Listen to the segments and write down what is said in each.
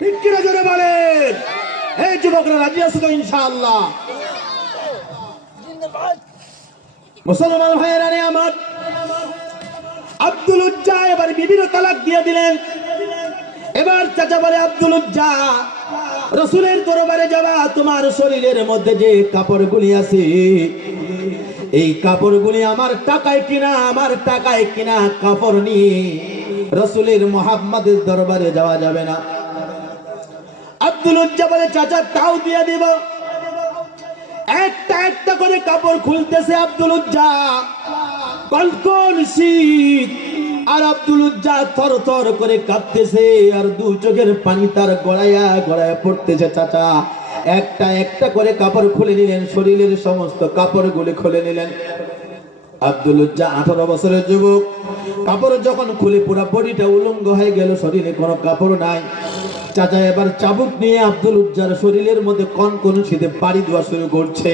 ঠিক কিনা জোরে বলেন। এই যুবকরা রাজি আছো তো ইনশাআল্লাহ? মুসলমান ভাইয়েরা রে আমার, আব্দুল উজ্জা এবার বিবির তালাক দিয়ে দিলেন। এবার চাচা বলে, আব্দুল উজ্জা, রাসূলের দরবারে যাবা, তোমার শরীরের মধ্যে যে কাপড়গুলি আছে এই কাপড়গুলি আমার টাকায় কিনা কাপড় নিয়ে রাসূলের মুহাম্মাদের দরবারে যাওয়া যাবে না। আব্দুল উজ্জা বলে, চাচা তাও দিয়ে দিব। একটা একটা করে কাপড় খুলতেছে আব্দুল উজ্জা, কনকন শীত, আর আব্দুল উজ্জা থর থর করে কাঁপতেছে, আর দু চোখের পানি তার গড়াইয়া গড়াইয়া পড়তেছে। চাচা একটা একটা করে কাপড় খুলে নিলেন, শরীরের সমস্ত কাপড়গুলি খুলে নিলেন। আব্দুল উজ্জা 18 বছরের যুবক, কাপড় যখন খুলে পুরো বডিটা উলঙ্গ হয়ে গেল, শরীরে কোনো কাপড় নাই। চাচা এবার চাবুক নিয়ে আব্দুল উজ্জার শরীরের মধ্যে কনকন শীতে পাড়ি দেওয়া শুরু করছে।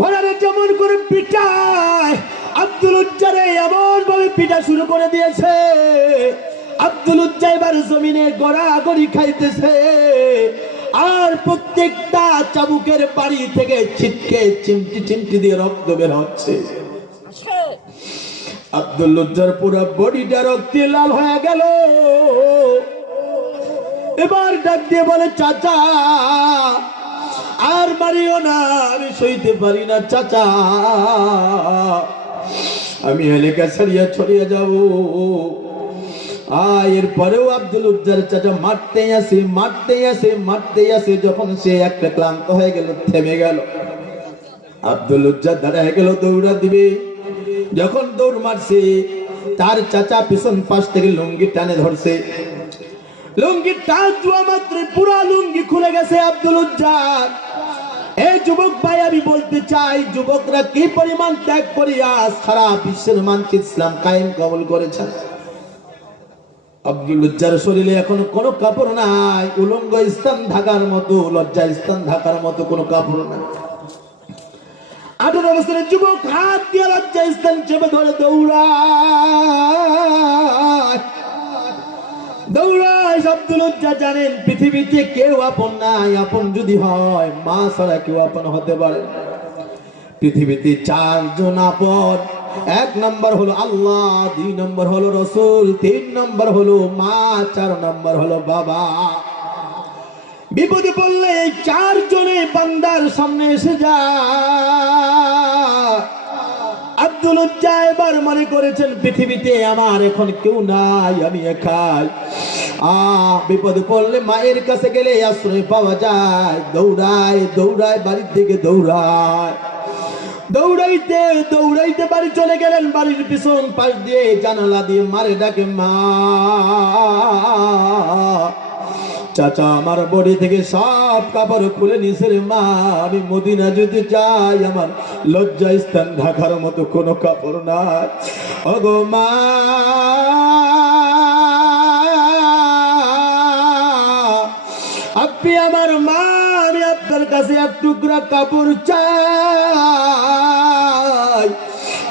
ঘোড়ারে যেমন করে পিটায়, আব্দুল উজ্জারে এমন ভাবে পিটা শুরু করে দিয়েছে। আব্দুল উজ্জা এবার জমিনে গড়াগড়ি খাইতেছে, আর প্রত্যেকটা চাবুকের বাড়ি থেকে ছিটকে চিমটি চিমটি দিয়ে রক্ত বের হচ্ছে। আব্দুল উজ্জার পুরো বডিটা রক্তে লাল হয়ে গেল। এবার ডাক দিয়ে বলে, চাচা আর মারিও না, আমি সইতে পারি না চাচা, আমি এলাকা ছাড়িয়া ছড়িয়ে যাব। এরপরেও আব্দুল উজ্জার চাচা মারতে আসে। যখন সে একটা ক্লান্ত হয়ে গেল, থেমে গেল, আব্দুল উজ্জা দাঁড়ায় গেল, দৌড়া দিবে। যখন দৌড় মারছে, তার চাচা পিছন পাশ থেকে লুঙ্গি টানে ধরছে। লুঙ্গি টান দেওয়া মাত্র পুরা লুঙ্গি খুলে গেছে আব্দুল উজ্জার। এই যুবক ভাই, আমি বলতে চাই, যুবকরা কি পরিমাণ ত্যাগ করিয়া সারা বিশ্বের মানকে ইসলাম কায়েম কবুল করেছেন। আব্দুল উজ্জার শরীরে এখন কোনো কাপড় নাই, উলঙ্গ স্থান ঢাকার মতো, লজ্জা স্থান ঢাকার মতো কোনো কাপড় নাই। 18 বছরের যুবক হাত দিয়ে লজ্জা স্থান চেপে ধরে দৌড়ায়। আব্দুল উজ্জা জানেন পৃথিবীতে কেউ আপন নাই, আপন যদি হয় মা ছাড়া কেউ আপন হতে পারে। পৃথিবীতে 4 জন আপন, 1 নম্বর হলো আল্লাহ, 2 নম্বর হলো রাসূল, 3 নম্বর হলো মা, 4 নম্বর হলো বাবা। বিপদে পড়লে এই 4 জনে বান্দার সামনে এসে যায়। আব্দুল উজ্জা এবার মনে করেছেন পৃথিবীতে আমার এখন কেউ নাই, আমি একাই। বিপদে পড়লে মায়ের কাছে গেলে আশ্রয় পাওয়া যায়। দৌড়ায় বাড়ির দিকে দৌড়াইতে বাড়ি চলে গেলেন। বাড়ির পিছন পাশ দিয়ে জানালা দিয়ে মারে ডাকে, মা। চাচা আমার বডি থেকে সব কাপড় খুলে নিছে রে মা, আমি মদিনা যেতে চাই, আমার লজ্জা স্থান ঢাকার মতো কোনো কাপড় নাই। ওগো মা, আপনি আমার মা, আমি আপনার কাছে এক টুকরা কাপড় চাই,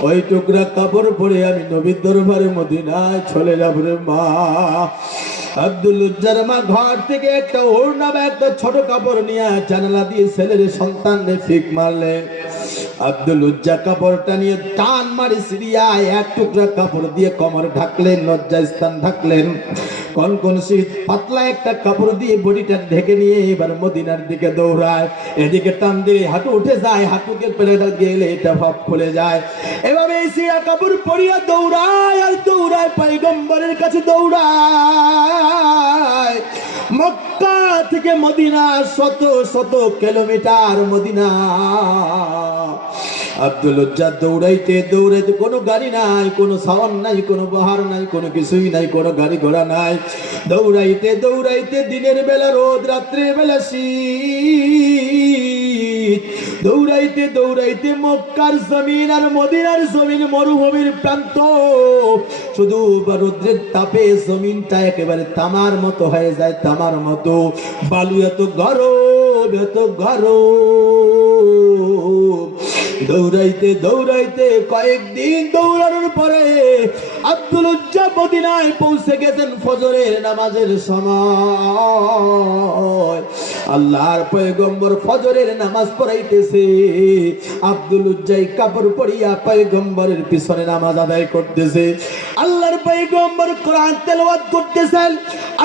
ওই টুকরা কাপড় পরে আমি নবীর দরবারে মদিনায় চলে যাব রে মা। আব্দুল উজ্জার মা ঘর থেকে একটা ওড়না বা একটা ছোট কাপড় নিয়ে জানালা দিয়ে ছেলের সন্তানকে ফিক মারলেন। আব্দুল উজ্জা কাপড়টা নিয়ে টান মারি সিরিয়ায় এক টুকরা কাপড় দিয়ে কোমর ঢাকলেন, লজ্জা স্থান ঢাকলেন। কনকন শীত, পাতলা একটা কাপড় দিয়ে বডিটা ঢেকে নিয়ে এবার মদিনার দিকে দৌড়ায়। এদিকে টান দিয়ে হাঁটু উঠে যায়, হাঁটুকে পেলে গেলে এটা ভাব খুলে যায়। এভাবে এই সিরা কাপড় পরিয়া দৌড়ায় পয়গম্বরের কাছে দৌড়ায়। মক্কা থেকে মদিনা শত কিলোমিটার মদিনা। আব্দুল উজ্জা দৌড়াইতে কোনো গাড়ি নাই, কোনো সাওয়ার নাই, কোনো বাহার নাই, কোনো কিছুই নাই, কোনো গাড়ি ঘোড়া নাই। দৌড়াইতে দিনের বেলা রোদ, রাত্রের বেলা শীত। দৌড়াইতে মক্কার জমিন আর মদিনার জমিন মরুভূমির প্রান্ত। শুধু রোদ্রের তাপে জমিনটা একেবারে তামার মতো হয়ে যায়, তামার মতো। বালু এত গরম। দৌড়াইতে কয়েকদিন দৌড়ানোর পরে আব্দুল উজ্জা মদিনায় পৌঁছে গেছেন ফজরের নামাজের সময়। আল্লাহর পয়গম্বর ফজরের নামাজ পড়াইতেছে, আব্দুল উজ্জাই কাপড় পরিয়া পয়গম্বরের পিছনে নামাজ আদায় করতেছে। আল্লাহর পয়গম্বর কোরআন তেলাওয়াত করতেছেন,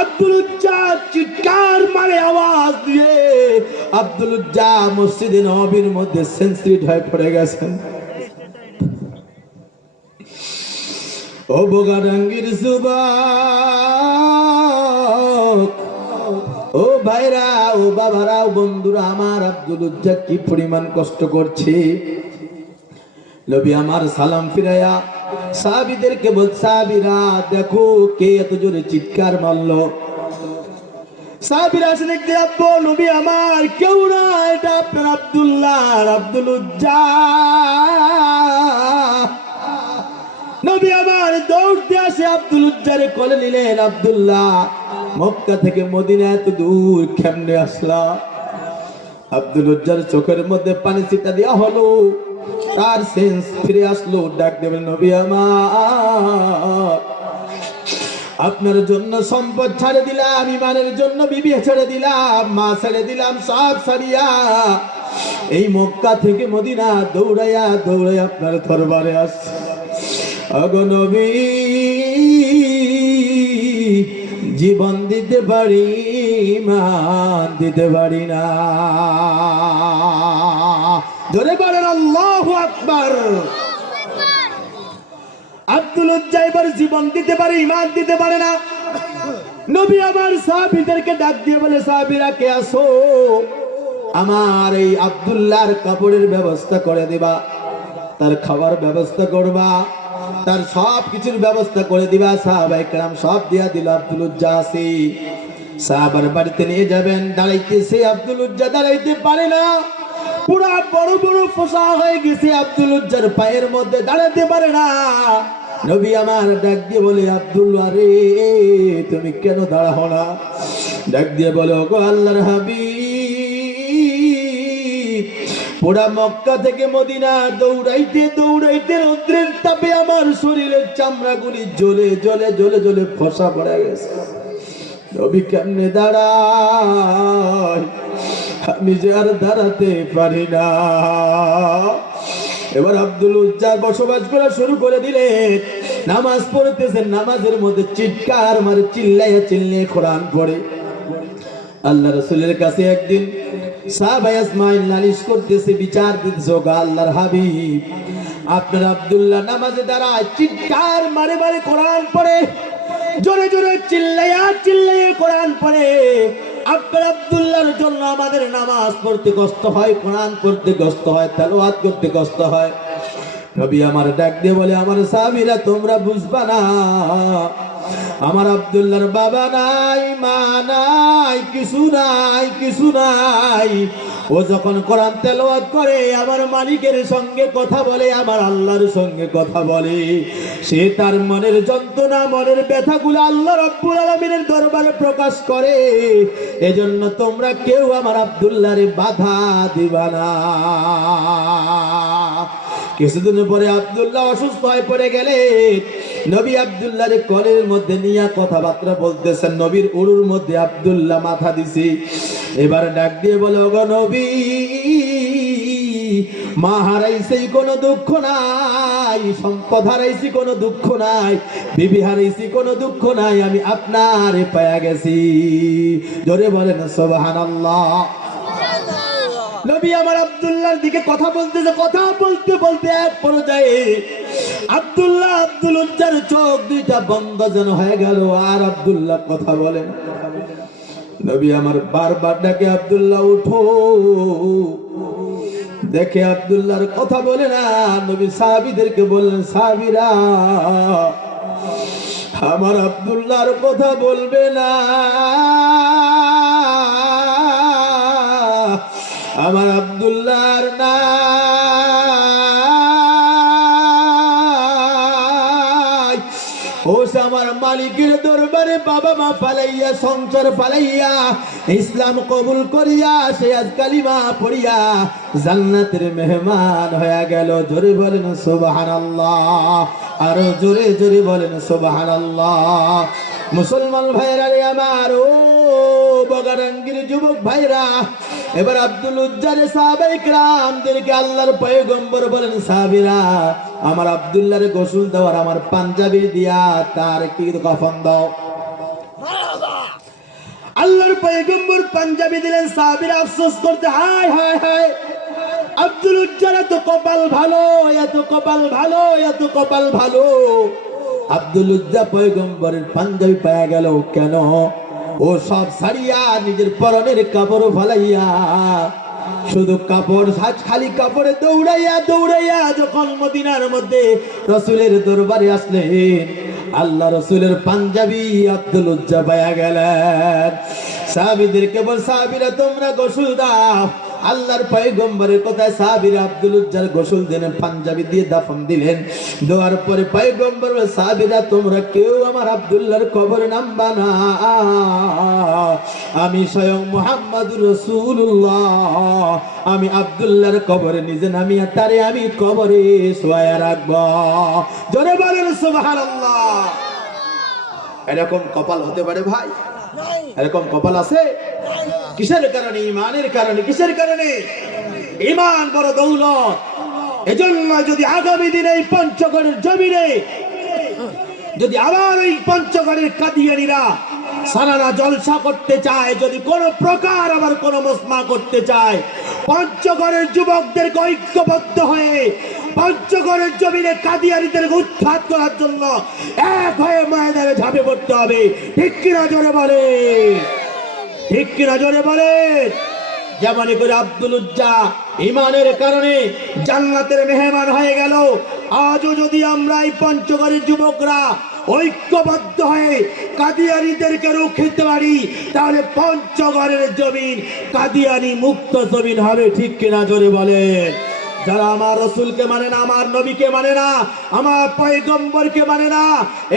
আব্দুল উজ্জা চিৎকার মারে আওয়াজ দিয়ে আব্দুল উজ্জা মসজিদে নববীর মধ্যে সেন্সিটিভ হয়ে পড়ে গেছেন। ও বোগাডাঙ্গির যুবক, ও ভাইরা, ও বাবারা, ও বন্ধুরা আমার, আব্দুল উজ্জা কি পরিমাণ কষ্ট করছে। নবী আমার সালাম ফিরায়া সাহাবীদেরকে বল, সাহাবীরা দেখো কে এত জোরে চিৎকার মারলো। সাহাবীরা এসে দেখতে, আব্বু নবী আমার কেউ না, এটা আপনার আব্দুল্লাহ আব্দুল উজ্জা। নবী আমার দৌড়তে আসে আব্দুল উজ্জারে কোলে নিলেন। আব্দুল্লাহ মক্কা থেকে মদিনা এত দূর কেমনে আসলা? আব্দুল উজ্জার চোখের মধ্যে পানি ছিটা দেওয়া হলো, তার সেন্স ফিরে আসলো। ডাক দেবেন, নবী আমার আপনার জন্য সম্পদ ছাড়ে দিলাম, ইমানের জন্য বিবি ছেড়ে দিলাম, মা ছেড়ে দিলাম, সব ছাড়িয়া এই মক্কা থেকে মদিনা দৌড়াইয়া দৌড়াইয়া আপনার দরবারে আসছে। ওগো নবী, জীবন দিতে পারি, ইমান দিতে পারি না। ধরে বলেন আল্লাহু আকবার। আব্দুল উজ্জা এবার জীবন দিতে পারে, ইমান দিতে পারে না। নবী আমার সাহাবীদেরকে ডাক দিয়ে বলে, সাহাবীরা কে আসো, আমার এই আব্দুল্লাহর কাপড়ের ব্যবস্থা করে দিবা, তার খাবার ব্যবস্থা করবা, তার সব কিছুর ব্যবস্থা করে দিবা। সাহাবায়ে কেরাম সব দিয়া দিল। আব্দুল উজ্জা আসি সাহাবার বাড়িতে নিয়ে যাবেন। দাঁড়াইতেছে, আব্দুল উজ্জা দাঁড়াইতে পারে না, পুরা বড় বড় ফোসা হয়ে গেছে। আব্দুল উজ্জার পায়ের মধ্যে দাঁড়াতে পারে না। নবী আমার ডাক দিয়ে বলে, আব্দুল্লাহ রে তুমি কেন দাঁড়াও না? ডাক দিয়ে বলে, ওগো আল্লাহর হাবিব, পুরা মক্কা থেকে মদিনা দৌড়াইতে দৌড়াইতে রৌদ্রের তাপে আমার শরীরের চামড়াগুলি জ্বলে জ্বলে জ্বলে জ্বলে ফসা পড়ে গেছে। নবী কেমনে দাঁড়ায়, আমি যে আর দাঁড়াতে পারি না। এবার আব্দুল উজ্জা বসবাস করা শুরু করে দিলেন। নামাজ পড়তেছেন, নামাজের মধ্যে চিৎকার মারে, চিল্লাইয়া চিল্লিয়ে কোরআন পড়ে। আল্লাহ রাসূলের কাছে একদিন সাহাবা ইসমাইল নালিশ করতেছে, বিচার দিতেছে, ওগো আল্লাহর হাবিব, আপনার আব্দুল্লাহ নামাজে দাঁড়ায় চিৎকার মারে মারে কোরআন পড়ে, জোরে জোরে চিল্লাইয়া চিল্লাইয়া কোরআন পড়ে। আপনার আব্দুল্লাহর জন্য আমাদের নামাজ পড়তে কষ্ট হয়, কোরআন পড়তে কষ্ট হয়, তেলাওয়াত করতে কষ্ট হয়। নবী আমার ডাক দিয়ে বলে, আমার সাহাবীরা তোমরা বুঝবা না, আমার আব্দুল্লাহর বাবা নাই, মা নাই, কিছু নাই, কিছু নাই। ও যখন কোরআন তেলাওয়াত করে আমার মালিকের সঙ্গে কথা বলে, আমার আল্লাহর সঙ্গে কথা বলে। সে তার মনের যন্ত্রণা, মনের ব্যথাগুলো আল্লাহ রাব্বুল আলামিনের দরবারে প্রকাশ করে। এজন্য তোমরা কেউ আমার আব্দুল্লাহরে বাধা দিবা না। কিছুদিন পরে আব্দুল্লাহ অসুস্থ হয়ে পড়ে গেলে নবী আব্দুল্লাহর কোলের মধ্যে নিয়ে কথাবার্তা বলতেছেন। নবীর উরুর মধ্যে আব্দুল্লাহ মাথা দিছে। এবার ডাক দিয়ে বলে, ওগো নবী, মা হারাইছে কোনো দুঃখ নাই, সম্পদ হারাইছি কোনো দুঃখ নাই, বিবি হারাইছি কোনো দুঃখ নাই, আমি আপনারে পায়া গেছি। জোরে বলেন সুবহানাল্লাহ। নবী আমার আব্দুল্লাহর দিকে কথা বলতেছে, কথা বলতে বলতে এক পর্যায়ে আব্দুল্লাহ আব্দুল উজ্জার চোখ দুইটা বন্ধ যেন হয়ে গেল, আর আব্দুল্লাহ কথা বলে না। নবী আমার বারবার ডাকে, আব্দুল্লাহ উঠো। দেখে আব্দুল্লাহর কথা বলে না। নবী সাহাবীদেরকে বললেন, সাহাবীরা আমার আব্দুল্লাহর কথা বলবে না, আমার আব্দুল্লাহর না ওস আমার মালিকের দরবারে বাবা মা পালাইয়া, সংসার পালাইয়া, ইসলাম কবুল করিয়া, সে আজ কালিমা পড়িয়া জান্নাতের মেহমান হয়ে গেল। জোরে বলেন সুবহানাল্লাহ, আরো জোরে জোরে বলেন সুবহানাল্লাহ। মুসলমান ভাইরা রে আমার, ও বগাডাঙ্গির যুবক ভাইরা, এবার আব্দুল উজ্জারে সাহাবায়ে কেরামদেরকে আল্লাহর পয়গম্বর বলেন, সাহাবীরা আমার আব্দুল্লাহরে গোসল দাও আর আমার পাঞ্জাবি দিয়া তার কি কাফন দাও। আল্লাহর পয়গম্বর পাঞ্জাবি দিলেন, সাহাবীরা আফসোস করতে, হায় হায় হায় আব্দুল উজ্জার এত কপাল ভালো, এত কপাল ভালো, এত কপাল ভালো। আব্দুল উজ্জা পয়গম্বরের পাঞ্জাবি পাওয়া গেল কেন? ও সব ছাড়িয়া নিজের পরনের কাপড় ফালাইয়া শুধু কাপড়, খালি কাপড়ে দৌড়াইয়া দৌড়াইয়া যখন মদিনার মধ্যে রাসূলের দরবারে আসলেন, আল্লাহ রাসূলের পাঞ্জাবি আব্দুল উজ্জা পাওয়া গেলেন। সাহাবীদেরকে বল, সাহাবীরা তোমরা গোসল দাও। আল্লাহর পয়গম্বরের কথায় সাহাবীরা আব্দুল উজ্জার গোসল দিলেন, পাঞ্জাবি দিয়ে দাফন দিলেন। দেওয়ার পরে পয়গম্বর বলে, সাহাবীরা তোমরা কেউ আমার আব্দুল্লাহর কবরে নামবা না, আমি স্বয়ং মুহাম্মদুর রাসূলুল্লাহ, আমি আব্দুল্লাহর কবরে নিজে নামিয়া তারে আমি কবরে শোয়া রাখব। জোরে বলেন সুবহানাল্লাহ। এরকম কপাল হতে পারে ভাই? এরকম কপাল আছে? কিসের কারণে? ইমানের কারণে। কিসের কারণে? ইমান বড় দৌলত। এজন্য যদি আগামী দিনে এই পঞ্চগড়ের জমিনে যদি আবার এই পঞ্চগড়ের কাদিয়ানীরা সারানা জলসা করতে চায়, যদি কোন প্রকার আবার কোন মজমা করতে চায়, পঞ্চগড়ের যুবকদেরকে ঐক্যবদ্ধ হয়ে পঞ্চগড়ের জমিনে কাদিয়ানীদেরকে উৎখাত করার জন্য এক হয়ে ময়দানে ঝাঁপে পড়তে হবে। ঠিক কিনা জোরে বলে? ঠিক কিনা জোরে বলে? যেমন করে আব্দুল উজ্জা ইমানের কারণে জান্নাতের মেহমান হয়ে গেল, আজও যদি আমরা এই পঞ্চগড়ের যুবকরা ঐক্যবদ্ধ হয়ে কাদিয়ানীদেরকে রুখতে পারি, তাহলে পঞ্চগড়ের জমিন কাদিয়ানী মুক্ত জমিন হবে। ঠিক কিনা জোরে বলেন? যারা আমার রসুলকে মানে না, আমার নবীকে মানে না, আমার পয়গম্বরকে মানে না,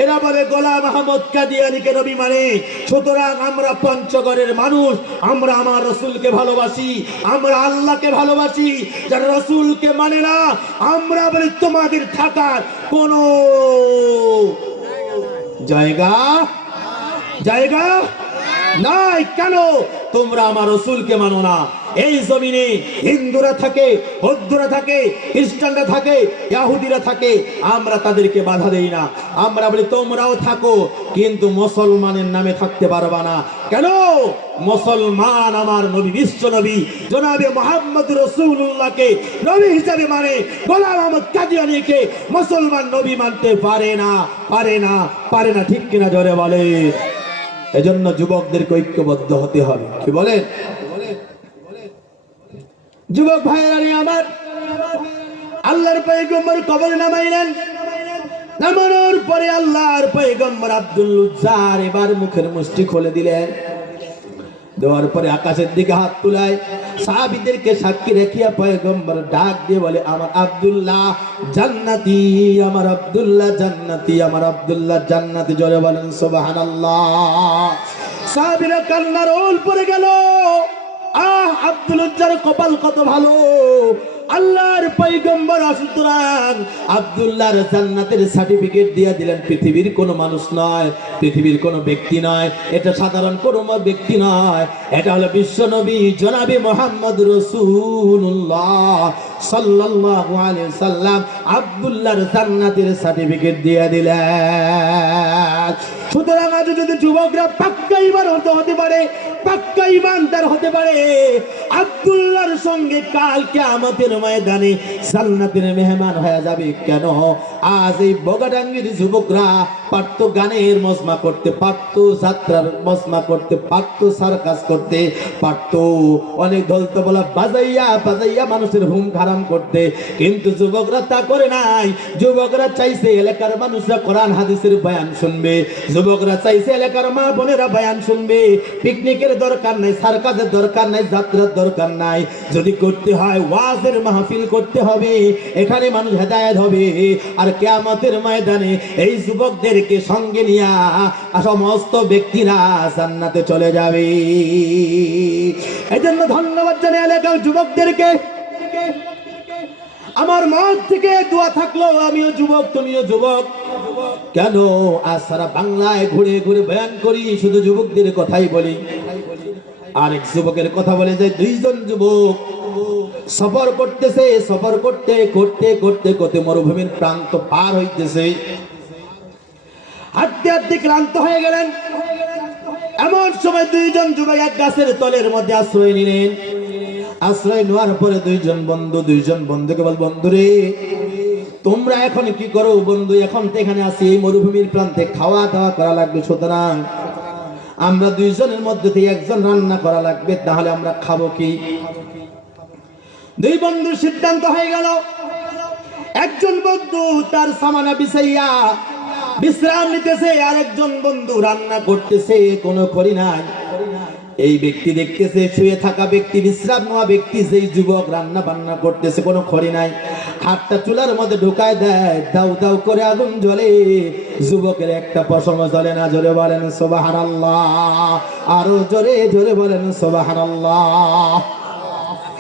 এরা বলে গোলাম আহমদ কাদিয়ানীকে নবী মানে। সুতরাং আমরা পঞ্চগড়ের মানুষ, আমরা আমার রসুলকে ভালোবাসি, আমরা আল্লাহকে ভালোবাসি। যারা রসুলকে মানে না, আমরা বলি তোমাদের থাকার কোনো জায়গা নাই। কেন? তোমরা আমার রসুলকে মানো না। এই জমিনে হিন্দুরা থাকে, বৌদ্ধরা থাকে, খ্রিস্টানরা থাকে, ইহুদিরা থাকে, আমরা তাদেরকে বাধা দেই না। আমরা বলি তোমরাও থাকো, কিন্তু মুসলমানের নামে থাকতে পারবা না। কেন? মুসলমান আমার নবী, বিশ্ব নবী জনাবে মুহাম্মদ রাসূলুল্লাহকে নবী হিসেবে মানে, গোলাম আহমদ কাদিয়ানীকে মুসলমান নবী মানতে পারে না, পারে না, পারে না। ঠিক কিনা জোরে বলে? এজন্য যুবকদেরকে ঐক্যবদ্ধ হতে হবে। কি বলেন যুবক ভাইরা? আমার আল্লাহর পয়গম্বর কবরে নামাইলেন, নামানোর পরে আল্লাহর পয়গম্বর আব্দুল উজ্জার এবার মুখের মুষ্টি খুলে দিলেন। দেওয়ার পরে আকাশের দিকে হাত তুলায় সাহাবীদেরকে সাক্ষী রেখিয়া পয়গম্বর ডাক দিয়ে বলে, আমার আব্দুল্লাহ জান্নাতি, আমার আব্দুল্লাহ জান্নাতি, আমার আব্দুল্লাহ জান্নাতি। জোরে বলেন সুবহানাল্লাহ। সাহাবীরা কান্নার ওল পড়ে গেল। আহ, আব্দুল উজ্জার কপাল কত ভালো! আল্লাহর পয়গম্বর সুতরাং আব্দুল্লাহর জান্নাতের সার্টিফিকেট দিয়ে দিলেন। পৃথিবীর কোনো মানুষ নয়, পৃথিবীর কোনো ব্যক্তি নয়, এটা সাধারণ কোনো ব্যক্তি নয়, এটা হলো বিশ্ব নবী জনাবে মুহাম্মদ রাসূলুল্লাহ সাল্লাল্লাহু আলাইহি সাল্লাম আব্দুল্লাহর জান্নাতের সার্টিফিকেট দিয়ে দিলেন। সুতরাং আজ যদি যুবকরা পাক্কা ঈমান হতে পারে, পাক্কা ঈমানদার হতে পারে, আব্দুল্লাহর সঙ্গে কাল কিয়ামতের ময়দানে জান্নাতের মেহমান হয়ে যাবে। কেন? আজ এই বগাডাঙ্গির যুবকরা পারতো গানের মজমা করতে, পারতো যাত্রার মজমা করতে, পারতো সার্কাস করতে, পারতো অনেক ঢোল তবলা বাজাইয়া বাজাইয়া মানুষের ঘুম হারাম করতে, কিন্তু যুবকরা তা করে নাই। যুবকরা চাইছে এলাকার মানুষরা কোরআন হাদিসের বয়ান শুনবে, যুবকরা চাইছে এলাকার মা বোনেরা বয়ান শুনবে। পিকনিকের দরকার নাই, সার্কাসের দরকার নাই, যাত্রার দরকার নাই। যদি করতে হয় ওয়াজের মাহফিল করতে হবে, এখানে মানুষ হেদায়েত হবে। আর কিয়ামতের ময়দানে এই যুবকদেরকে সঙ্গে নিয়ে সমস্ত ব্যক্তিরা জান্নাতে চলে যাবে। এই জন্য ধন্যবাদ জানাই এলাকার যুবকদেরকে। আমার মত থেকে দোয়া থাকলো, আমিও যুবক, তুমিও যুবক। কেন? আজ সারা বাংলায় ঘুরে ঘুরে বয়ান করি, শুধু যুবকদের কথাই বলি। আরেক যুবকের কথা বলে যায়, দুইজন যুবক সফর করতেছে, সফর করতে করতে করতে করতে মরুভূমির প্রান্ত পার হইতেছে, হাঁটতে হাঁটতে ক্লান্ত হয়ে গেলেন। এমন সময় দুইজন যুবক এক গাছের তলের মধ্যে আশ্রয় নিলেন। আশ্রয় নেওয়ার পরে দুইজন বন্ধুকে বল, বন্ধু রে তোমরা এখন কি করো? বন্ধু এখন তো এখানে আছি, এই মরুভূমির প্রান্তে খাওয়া দাওয়া করা লাগবে, সুতরাং আমরা দুইজনের মধ্যে থেকে একজন রান্না করা লাগবে, তাহলে আমরা খাবো কি? দুই বন্ধুর সিদ্ধান্ত হয়ে গেল, একজন বন্ধু তার সামানা বিছাইয়া বিশ্রাম নিতেছে, আরেকজন বন্ধু রান্না করতেছে, কোনো খড়ি নাই। এই ব্যক্তি দেখতেছে শুয়ে থাকা ব্যক্তি, বিশ্রাম নেওয়া ব্যক্তি, যেই যুবক রান্না বান্না করতেছে, কোনো খড়ি নাই, হাতটা চুলার মধ্যে ঢুকায় দেয়, দাউ দাউ করে আগুন জ্বলে, যুবকের একটা পশম জ্বলে না। জোরে বলেন সুবহানাল্লাহ, আরো জোরে জোরে বলেন সুবহানাল্লাহ।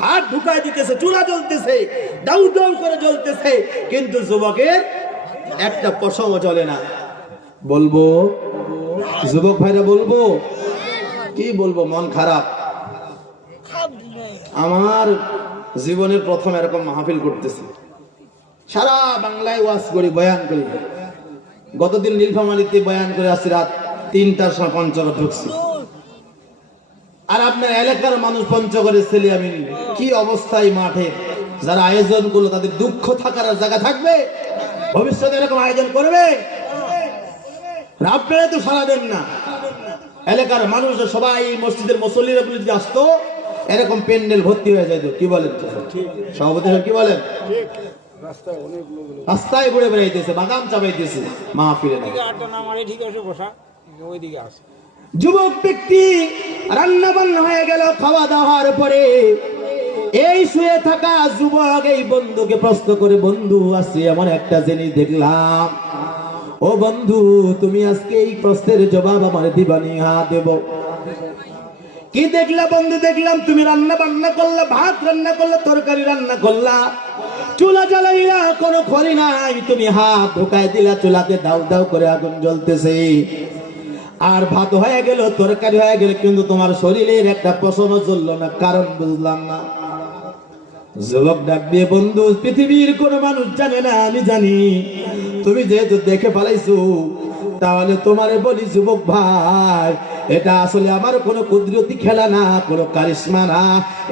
হাত ঢুকায় দিতেছে, চুলা জ্বলতেছে, দাউ দাউ করে জ্বলতেছে, কিন্তু যুবকের একটা পশম জ্বলে না। বলবো যুবক ভাইরা, বলবো কি বলবো, মন খারাপ। আমার জীবনের প্রথম এরকম মাহফিল করতেছি, সারা বাংলায় ওয়াজ করি, বয়ান করি। গতদিন নীলফামারীতে বয়ান করে আসছি, রাত 3টার সময় পঞ্চগড় ঢুকছি। আর আপনার এলাকার মানুষ পঞ্চগড়ের ছেলে, আমি কি অবস্থায় মাঠে যারা আয়োজন করলো, তাদের দুঃখ থাকার জায়গা থাকবে? ভবিষ্যতে এরকম আয়োজন করবে? আপনারা তো সারা দেন না। এলাকার মানুষ সবাই, মসজিদের মুসল্লিরা যদি আসতো, এরকম প্যান্ডেল ভর্তি হয়ে যেত। কি বলেন সভাপতি, কি বলেন? রাস্তায় ঘুরে বেড়াইতেছে, বাগান চাপাইতেছে মাহফিলে। যুবক ব্যক্তি রান্না বান্না হয়ে গেল, খাওয়া দাওয়ার পরে এই শুয়ে থাকা যুবক এই বন্ধুকে প্রশ্ন করে, বন্ধু আজকে এমন একটা জিনিস দেখলাম, ও বন্ধু তুমি আজকে এই প্রশ্নের জবাব আমার দিবানি? হ্যাঁ দেব। কি দেখলা বন্ধু? দেখলাম তুমি রান্না বান্না করলা, ভাত রান্না করলা, তরকারি রান্না করলা, চুলা জ্বালাইলা, কোনো খড়ি নাই, তুমি হাত ঢুকাই দিলা চুলাতে, দাউ দাউ করে আগুন জ্বলতেছে, আর ভাত হয়ে গেল, তরকারি হয়ে গেল, কিন্তু তোমার শরীরের একটা পশম জ্বললো না, কারণ বুঝলাম না। যুবক ডাক দিয়ে, বন্ধু পৃথিবীর কোন মানুষ জানে না, আমি জানি। তুমি যেহেতু দেখে ফেলাইছো, তাহলে তোমারে বলি যুবক ভাই, এটা আসলে আমার কোনো কুদরতি খেলা না, কোনো কারিশমা না,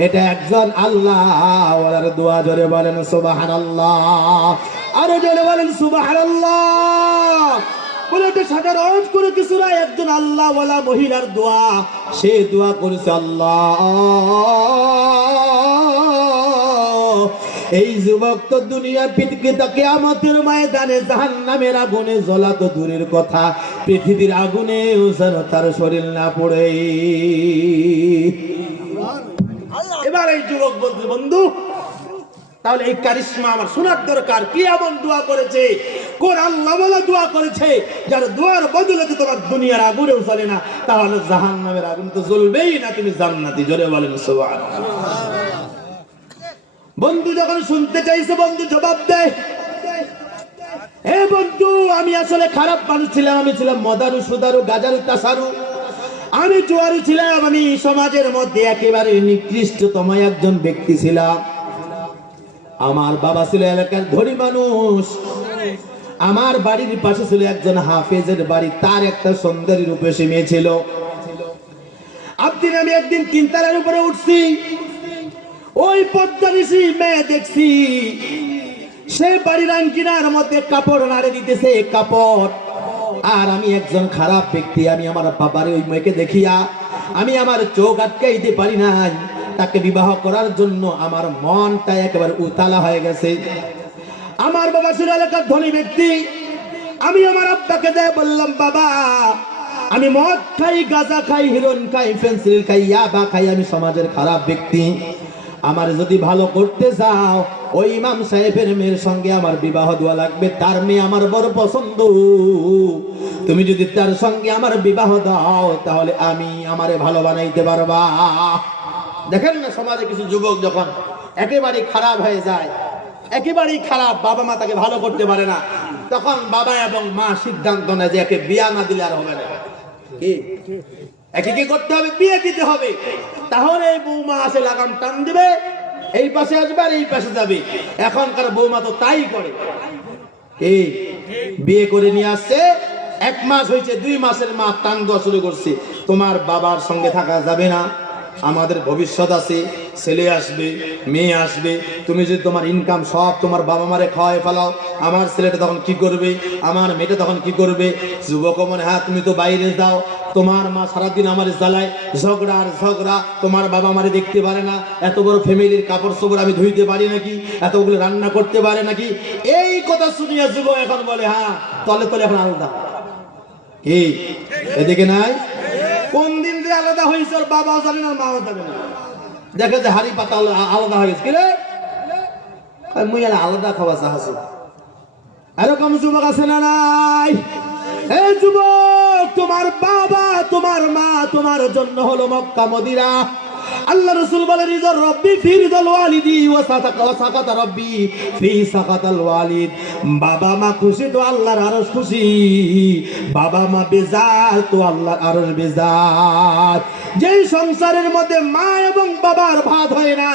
এটা একজন আল্লাহর দোয়া। জোরে বলেন সুবহানাল্লাহ, আরো জোরে বলেন সুবহানাল্লাহ। বলে এটা সাধারণ কোনো কিছু না, একজন আল্লাহওয়ালা মহিলার দোয়া। সে দোয়া করেছে, আল্লাহ এই যুবক তো দুনিয়ার পৃথিবীতে কিয়ামতের ময়দানে জাহান্নামের আগুনে জ্বলা তো দূরের কথা, পৃথিবীর আগুনে যেন তার শরীর না পড়ে। এবার এই যুবক বলছে, বন্ধু তাহলে এই কারিশমা আমার শোনার দরকার। কি এমন দোয়া করেছে, কোন আল্লাহ বলা দোয়া করেছে, যার দোয়ার বদলে তোমার দুনিয়ার আগুনেও জ্বলে না, তাহলে জাহান্নামের আগুন তো জ্বলবেই না, তুমি জান্নাতি। জোরে বলেন সুবহানাল্লাহ। বন্ধু যখন শুনতে চাইছে, বন্ধু জবাব দেয়, হে বন্ধু আমি আসলে খারাপ মানুষ ছিলাম, আমি ছিলাম মদারু সুদারু গাজারু তাসারু, আমি জোয়ারু ছিলাম, আমি সমাজের মধ্যে একেবারে নিকৃষ্টতম একজন ব্যক্তি ছিলাম। আমার বাবা ছিল এলাকার ধনী মানুষ, আমার বাড়ির পাশে ছিল একজন হাফেজের বাড়ি, তার একটা সুন্দরী রূপসী মেয়ে ছিল। আমি একদিন তিনতলার উপরে উঠছি, ওই পদ্মানিসি মেয়ে দেখছি, সে বাড়ির আঙ্গিনার মধ্যে কাপড় নাড়ে দিতেছে, কাপড়। আর আমি একজন খারাপ ব্যক্তি, আমি আমার বাবার ওই মেয়েকে দেখিয়া আমি আমার চোখ আটকাইতে পারি নাই, তাকে বিবাহ করার জন্য আমার মনটা একেবারে উতালা হয়ে গেছে। আমার বাবা ছিল এলাকার ধনী ব্যক্তি, আমি আমার আব্বাকে দিয়ে বললাম, বাবা আমি মদ খাই, গাঁজা খাই, হিরোইন খাই, পেন্সিল খাই, ইয়াবা খাই, আমি সমাজের খারাপ ব্যক্তি, আমার যদি ভালো করতে চাও ওই ইমাম সাহেবের মেয়ের সঙ্গে আমার বিবাহ দেওয়া লাগবে, তার মেয়ে আমার বড় পছন্দ, তুমি যদি তার সঙ্গে আমার বিবাহ দাও তাহলে আমি আমারে ভালো বানাইতে পারবা। দেখেন না সমাজে কিছু যুবক যখন একেবারে খারাপ হয়ে যায়, একেবারেই খারাপ, বাবা মা তাকে ভালো করতে পারে না, তখন বাবা এবং মা সিদ্ধান্ত নেয় যে একে বিয়া না দিলে আর হবে না। কি একে কি করতে হবে? বিয়ে দিতে হবে। তাহলে এই বৌমা আসে লাগাম টান দিবে, এই পাশে আসবে আর এই পাশে যাবে। এখনকার বৌমা তো তাই করে। এই বিয়ে করে নিয়ে আসছে, 1 মাস হয়েছে, 2 মাসের মা টান দেওয়া শুরু করছে, তোমার বাবার সঙ্গে থাকা যাবে না, আমাদের ভবিষ্যৎ আছে, ছেলে আসবে, মেয়ে আসবে, তুমি যদি তোমার ইনকাম সব তোমার বাবা মারে খাওয়াই ফেলাও, আমার ছেলেটা তখন কি করবে, আমার মেয়েটা তখন কি করবে? যুবক মনে, হ্যাঁ তুমি তো বাইরে যাও, তোমার মা সারাদিন আমার জ্বালায়, ঝগড়া আর ঝগড়া, তোমার বাবা আমারে দেখতে পারে না, এত বড় ফ্যামিলির কাপড় চোপড় আমি ধুইতে পারি নাকি, এতগুলো রান্না করতে পারে নাকি? এই কথা শুনিয়া যুবক এখন বলে, হ্যাঁ তলে তলে এখন আলাদা। এই এদিকে নাই, কোন দিন যে আলাদা হয়েছে ওর বাবাও জানে না, মাও জানে না। দেখে যে হাড়ি পাতা আলাদা হয়ে গেছে, কি রে মুই আলাদা খাওয়া চাহাছো। এরকম যুবক আছে না নাই? এই যুবক, তোমার বাবা তোমার মা তোমার জন্য হলো মক্কা মদিনা। আল্লাহ রাসূল বলেন, রিজার রব্বি ফি রিজাল ওয়ালিদি ওয়া সাকাতা রব্বি ফি সাকাতাল ওয়ালিদ। বাবা মা খুশি তো আল্লাহর আরশ খুশি, বাবা মা বেজার তো আল্লাহর আরশ বেজার। যেই সংসারের মধ্যে মা এবং বাবার ভাত হয় না,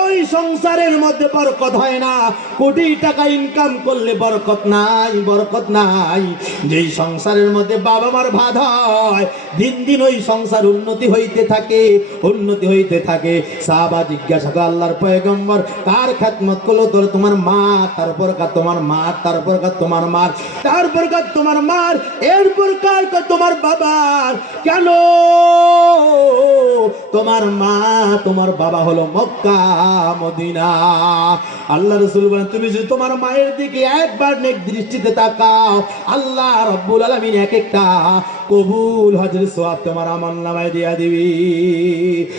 ওই সংসারের মধ্যে বরকত হয় না। কোটি টাকা ইনকাম করলে বরকত নাই, বরকত নাই। যেই সংসারের মধ্যে বাবা মার ভাত হয়, দিন দিন ওই সংসার উন্নতি হইতে থাকে, উন্নতি হইতে থাকে। সাহাবা জিজ্ঞাসা করে, আল্লাহর পয়গম্বর কার খেদমত করলো? তোর তোমার মা, তারপর কার তোমার মা, তারপর কার তোমার মার, তারপর কার তোমার মার, এরপর কার তোমার বাবার। কেন? তোমার মা তোমার বাবা হলো মক্কা মদিনা। আল্লাহ রাসূল বলেন, তুমি যদি তোমার মায়ের দিকে একবার নেক দৃষ্টিতে তাকাও, আল্লাহ রাব্বুল আলামিন এক একটা কবুল হজের সওয়াব তোমার আমলনামায় দিয়া দিবি।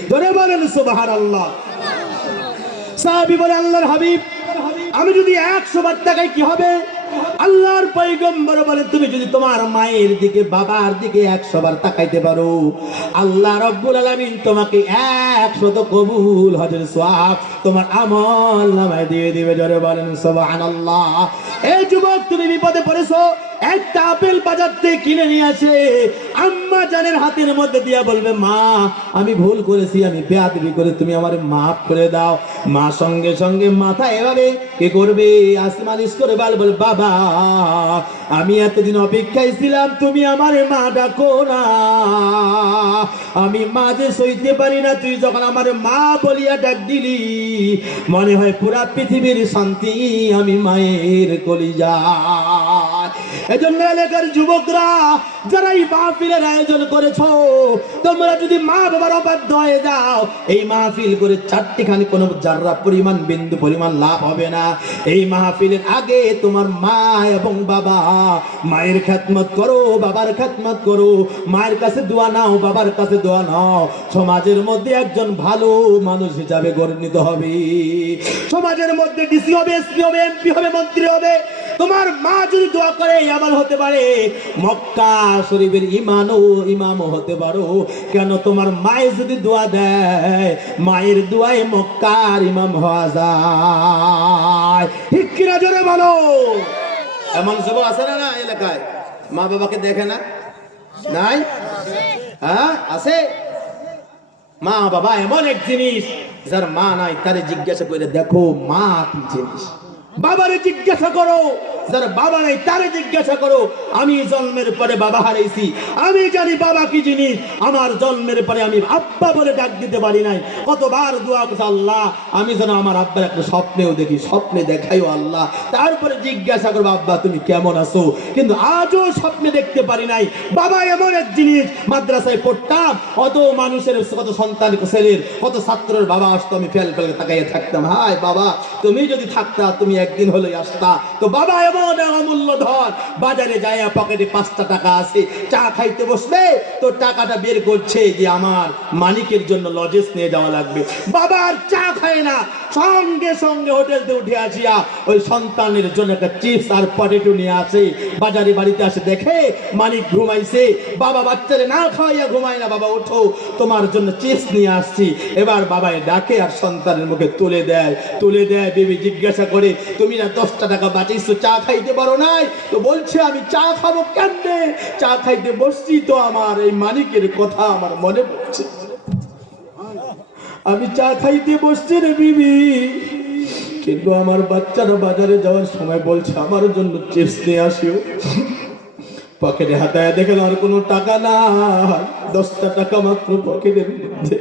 জোরে বলেন সুবহানাল্লাহ। সাহাবী বলে, আল্লাহর হাবিব, আমি যদি 100 বার তাকাই কি হবে? আল্লাহর পয়গম্বর বলে, তুমি যদি তোমার মায়ের দিকে বাবার দিকে 100 বার তাকাইতে পারো, আল্লাহ রাব্বুল আলামিন তোমাকে 100 কবুল হজের সওয়াব তোমার আমলনামায় দিয়ে দিবে। জোরে বলেন সুবহানাল্লাহ। এই যুবক, তুমি বিপদে পড়েছো, একটা আপেল বাজার থেকে কিনে নিয়ে আসে আম্মা জানের হাতের মধ্যে দিয়া বলবে, মা আমি ভুল করেছি, আমি বেয়াদবি করে, তুমি আমারে মাফ করে দাও। মা সঙ্গে সঙ্গে মাথা এভাবে কি করবে, আসমানিশ করে বলবে, বাবা আমি এতদিন অপেক্ষায় ছিলাম, তুমি আমারে মা ডাকো না, আমি মা যে সইতে পারি না, তুই যখন আমারে মা বলিয়া ডাক দিলি, মনে হয় পুরা পৃথিবীর শান্তি আমি মায়ের কলিজায়। এজন্য এলাকার যুবকরা যারা এই মাহফিলের আয়োজন করেছো, তোমরা যদি মা বাবার অবাধ্য হয়ে যাও, এই মাহফিল করে 4টিখানি কোনো জাররা পরিমাণ বিন্দু পরিমাণ লাভ হবে না। এই মাহফিলের আগে তোমার মা এবং বাবা, মায়ের খেদমত করো, বাবার খেদমত করো, মায়ের কাছে দোয়া নাও, বাবার কাছে দোয়া নাও। সমাজের মধ্যে একজন ভালো মানুষ হিসাবে গণ্যিত হবে। সমাজের মধ্যে ডিসি হবে, এসপি হবে, এমপি হবে, মন্ত্রী হবে। তোমার মা যদি দোয়া করে এমন হতে পারে মক্কা শরীফের ইমামও হতে পারো। কেন? তোমার মায়ের যদি দোয়া দেয়, মায়ের দোয়ায় মক্কার ইমাম হওয়া যায়। ঠিক কিনা জোরে বলো। এমন সব আছে না না এলাকায়? মা বাবাকে দেখে না? নাই? হ্যাঁ আছে। মা বাবা এমন এক জিনিস, যার মা নাই তারে জিজ্ঞাসা করে দেখো মা কি জিনিস। বাবারে জিজ্ঞাসা করো, যার বাবা নাই তারে জিজ্ঞাসা করো। আমি জন্মের পরে বাবা হারাইছি, আমি জানি বাবা কি জিনিস। আমার জন্মের পরে আমি আব্বা বলে ডাক দিতে পারি নাই। কতবার দোয়া করছি, আল্লাহ আমি যেন আমার আব্বার একটা স্বপ্নেও দেখি, স্বপ্নে দেখাইও আল্লাহ। তারপরে জিজ্ঞাসা করবো, আব্বা তুমি কেমন আছো? কিন্তু আজও স্বপ্নে দেখতে পারি নাই। বাবা এমন এক জিনিস, মাদ্রাসায় পড়তাম, কত মানুষের, কত সন্তান ছেলের, কত ছাত্রের বাবা আসতো, আমি ফেল ফেল তাকাইয়ে থাকতাম, হায় বাবা তুমি যদি থাকতা, তুমি একদিন হলে আসতা। তো বাবা এমন অমূল্য ধন, বাজারে যায় পকেটে 5টা টাকা আছে, চা খাইতে বসলে তো টাকাটা বের করছে যে আমার মালিকের জন্য লজেস নিয়ে যাওয়া লাগবে। বাবা আর চা খায় না, সঙ্গে সঙ্গে হোটেলতে উঠে আসিয়া ওই সন্তানের জন্য একটা চিপস আর পটেটো নিয়ে আসে। বাজারে বাড়িতে আসে দেখে মানিক ঘুমাইছে। বাবা বাচ্চারে না খাওয়াইয়া ঘুমায় না, বাবা ওঠো তোমার জন্য চিপস নিয়ে আসছি। এবার বাবাই ডাকে আর সন্তানের মুখে তুলে দেয়। বিবি জিজ্ঞাসা করে তুমি না 10টা টাকা বাঁচিয়েছো, চা খাইতে পারো নাই? তো বলছে আমি চা খাবো কেমনে, চা খাইতে বসছি তো আমার এই মানিকের কথা আমার মনে পড়ছে, আমি চা খাইতে বসছি রে বিবি, কিন্তু আমার বাচ্চারা বাজারে যাওয়ার সময় বলছে আমার জন্য চিপস নিয়ে আসিও। পকেটে হাতায় দেখেন আর কোনো টাকা না, 10টা টাকা মাত্র পকেটের মধ্যে।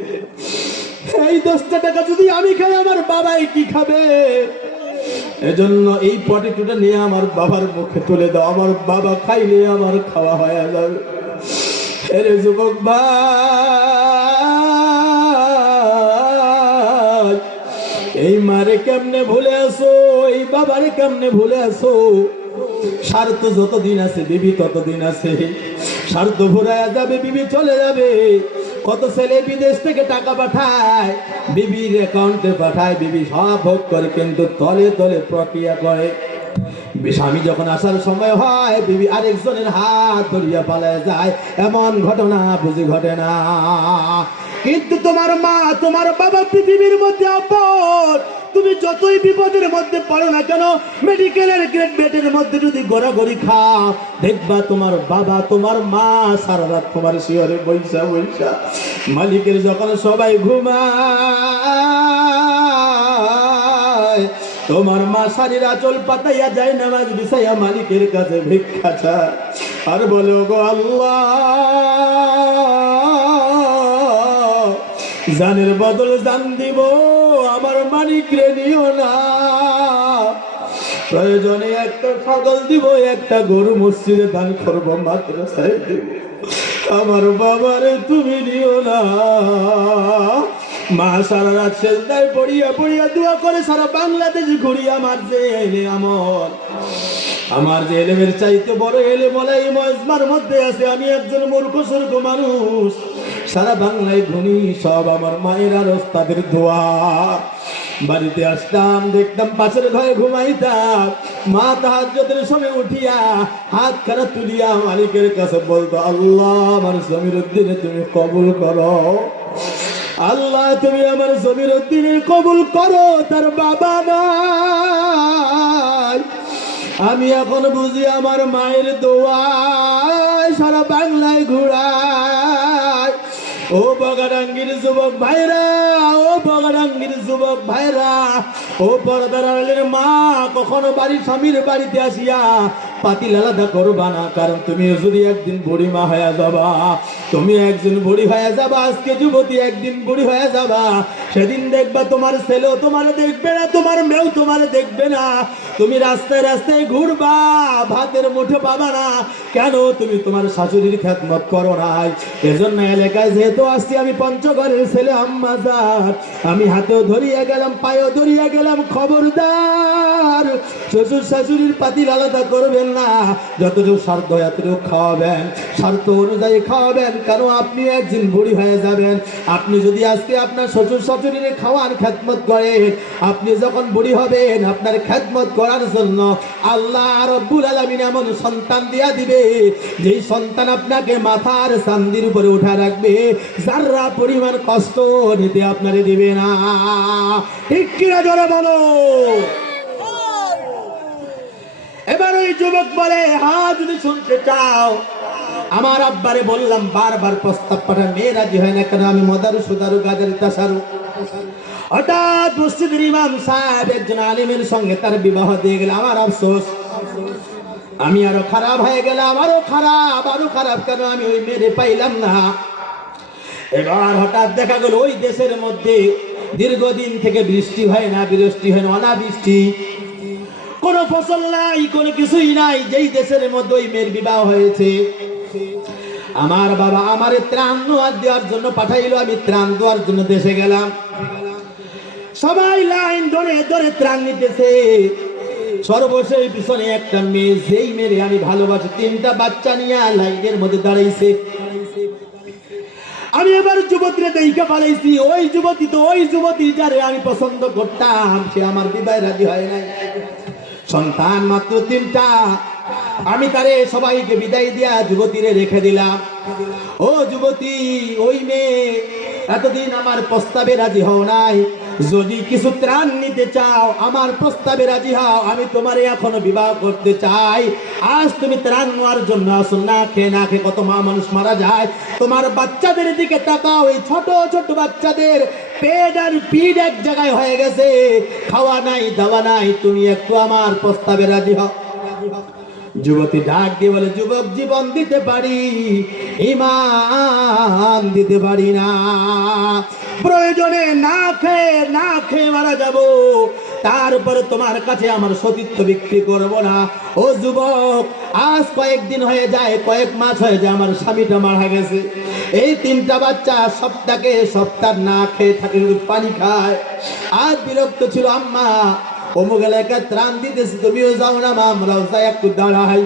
এই 10টা টাকা যদি আমি খাই আমার বাবাই কি খাবে? এজন্য এই পটেটোটা নিয়ে আমার বাবার মুখে তুলে দাও, আমার বাবা খাইলে আমার খাওয়া হয়ে যাবে। আরে যুবক ভাই, এই মারে কেমনে ভুলে আসো, এই বাবারে কেমনে ভুলে আসো? স্বার্থ যতদিন আছে বিবি ততদিন আছে, স্বার্থ ভুলাইয়া যাবে বিবি চলে যাবে। কত ছেলে বিদেশ থেকে টাকা পাঠায়, বিবির অ্যাকাউন্টে পাঠায়, বিবি সব ভোগ করে কিন্তু তলে তলে প্রক্রিয়া করে। স্বামী যখন আসার সময় হয় বিবি আরেকজনের হাত ধরিয়া পালায় যায়, এমন ঘটনা বুঝি ঘটে না। কিন্তু তোমার মা তোমার বাবা পৃথিবীর মধ্যে আপন। তুমি যতই বিপদের মধ্যে পড়ো না কেন, মেডিকেলের গ্রেড বেডের মধ্যে যদি গড়াগড়ি খাও, দেখবা তোমার বাবা তোমার মা সারা রাত তোমার শিয়রে বৈশা বৈশা। মালিকের যখন সবাই ঘুমায়, তোমার মা শাড়ির আঁচল পাতাইয়া যায় নামাজ বিছাইয়া মালিকের কাছে ভিক্ষা চায় আর বলো গো আল্লাহ, জানের বদল জান দিব, আমার মানিক রে নিও না। প্রয়োজনে একটা ছাগল দিব, একটা গরু মসজিদে দান করবো, মাদ্রাসায় দিব, আমার বাবারে তুমি নিও না। মা সারা রাত সেজদায় পড়িয়া পড়িয়া দোয়া করে সারা বাংলাদেশ ঘুরিয়া আমার যে আমল, আমার যে এলেমের চাইতে বড় এলেম এই মজমার মধ্যে আছে, আমি একজন মূর্খ সূর্খ মানুষ, সারা বাংলায় ঘুরি সব আমার মায়ের আর ওস্তাদের দোয়া। বাড়িতে আসতাম দেখতাম পাশের ঘরে ঘুমাইতাম, মা তাহাজ্জুদের সময় উঠিয়া হাত খানা তুলিয়া মালিকের কাছে বলতো আল্লাহ আমার জমির উদ্দিনে তুমি কবুল করো, আল্লাহ তুমি আমার জমির উদ্দিনের কবুল করো। তার বাবা নাই, আমি এখন বুঝি আমার মায়ের দোয়ায় সারা বাংলায় ঘুরায়। ও বগাডাঙ্গির যুবক ভাইরা, ও বগাডাঙ্গির যুবক ভাইরা, ও পর্দার আড়ালের মা, কখনো বাড়ির স্বামীর বাড়িতে আসিয়া পাতিল আলাদা করবা না, কারণ তুমি যদি একদিন বুড়ি মা হয়ে যাবা, তুমি একদিন বুড়ি হয়ে যাবা, আজকে যুবতী একদিন বুড়ি হয়ে যাবা, সেদিন দেখবা তোমার ছেলেও তোমার দেখবে না, তোমার মেয়েও তোমার দেখবে না, তুমি রাস্তায় রাস্তায় ঘুরবা, ভাতের মুঠো পাবা না। কেন? তুমি তোমার শাশুড়ির খেদমত করো নাই। এজন্য এলাকায় যেহেতু আসছি আমি পঞ্চগড়ের ছেলে আম্মাজান, আমি হাতেও ধরিয়া গেলাম, পায়েও ধরিয়া গেলাম, খবরদার শ্বশুর শাশুড়ির পাতিল আলাদা করবেন না, যতটুকু স্বার্থ এতটুকু খাওয়াবেন, স্বার্থ অনুযায়ী খাওয়াবেন। কেন? আপনি একদিন বুড়ি হয়ে যাবেন। আপনি যদি আজকে আপনার শ্বশুর শাশুড়ির খাওয়ার খেদমত করেন, আপনি যখন বুড়ি হবেন আপনার খেদমত করার জন্য আল্লাহ রব্বুল আলামিন এমন সন্তান দিয়া দিবে, যেই সন্তান আপনাকে মাথার চান্দির উপরে উঠা রাখবে, যারা পরিমাণ কষ্ট নিতে আপনারে দিবে না। ঠিক কিনা জোরে বলো। এবার ওই যুবক বলে হ্যাঁ যদি শুনতে চাও, আমার আব্বারে বললাম বারবার প্রস্তাব পাঠান, মেয়ে রাজি হয় না কেন, আমি মদারু সুদারু গাজারি তাসারু। হঠাৎ মসজিদের ইমাম সাহেব একজন আলিমের সঙ্গে তার বিবাহ দিয়ে গেলে আমার আফসোস, আমি আরো খারাপ হয়ে গেলাম, আরো খারাপ। কেন? আমি ওই মেরে পাইলাম না। এবার হঠাৎ দেখা গেল ওই দেশের মধ্যে দীর্ঘদিন থেকে বৃষ্টি হয় না, অনাবৃষ্টি, কোনো ফসল নাই, কোনো কিছুই নাই। যেই দেশের মধ্যে ওই মেয়ের বিবাহ হয়েছে, আমার বাবা আমারে ত্রাণ দেওয়ার জন্য পাঠাইলো, আমি ত্রাণ দেওয়ার জন্য দেশে গেলাম। সবাই লাইন ধরে ধরে ত্রাণ নিতেছে, সর্বশেষ পিছনে একটা মেয়ে, যেই মেয়ে আমি ভালোবাসি, 3টা বাচ্চা নিয়ে লাইনের মধ্যে দাঁড়াইছে। আমি এবার যুবতীরে দেখা পালাইছি, ওই যুবতী তো ওই যুবতী যারে আমি পছন্দ করতাম, সে আমার বিবাহে রাজি হয় নাই। সন্তান মাত্র 3টা, আমি তারে সবাইকে বিদায় দিয়া যুবতীরে রেখে দিলাম। ও যুবতী, ওই মেয়ে এতদিন আমার প্রস্তাবে রাজি হও নাই, যদি কিছু ত্রাণ নিতে চাও আমার প্রস্তাবে রাজি হও, আমি তোমারে এখনো বিবাহ করতে চাই। আজ তুমি ত্রাণ নেওয়ার জন্য আসো, না খেয়ে কত মা মানুষ মারা যায়। তোমার বাচ্চাদের দিকে তাকাও, এই ছোট ছোট বাচ্চাদের পেট আর পিঠ এক জায়গায় হয়ে গেছে, খাওয়া নাই দাওয়া নাই, তুমি একটু আমার প্রস্তাবে রাজি হও। যুবতী ডাক দিয়ে বলে, যুবক, জীবন দিতে পারি, ঈমান দিতে পারি না। প্রয়োজনে না খেয়ে মারা যাব, তারপর তোমার কাছে আমার সতীত্ব বিক্রি করব না। ও যুবক, আজ কয়েকদিন হয়ে যায়, কয়েক মাস হয়ে যায় আমার স্বামীটা মারা গেছে। এই 3টা বাচ্চা সপ্তাহ না খেয়ে থাকে, পানি খায়। আজ বিরক্ত ছিল, আম্মা অমুক এলাকায় ত্রাণ দিতেছি, তুমিও যাও না মা, আমরাও যাই, একটু দাঁড়াই।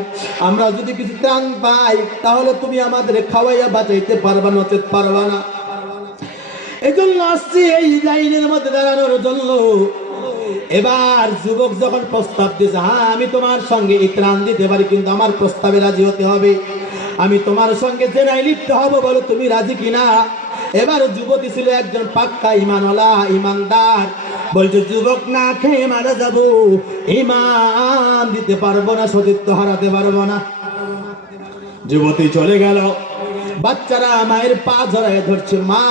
আমরা যদি কিছু ত্রাণ পাই তাহলে তুমি আমাদের খাওয়াইয়া বাঁচাইতে পারবা, নচেত পারবা না। এই জন্য আসছি এই লাইনের মধ্যে দাঁড়ানোর জন্য। এবার যুবক যখন প্রস্তাব দিয়েছে, হ্যাঁ আমি তোমার সঙ্গে এই ত্রাণ দিতে পারি, কিন্তু আমার প্রস্তাবে রাজি হতে হবে, আমি তোমার সঙ্গে জেনায় লিপ্ত হব, বলো তুমি রাজি কিনা। এবার যুবতী ছিল একজন পাক্কা ঈমানওয়ালা, ঈমানদার, বলছে, যুবক, না খেয়ে মারা যাব, ঈমান দিতে পারবো না, সতীত্ব হারাতে পারবো না। যুবতী চলে গেল, বাচ্চারা মায়ের পা জড়ায় ধরছে, মা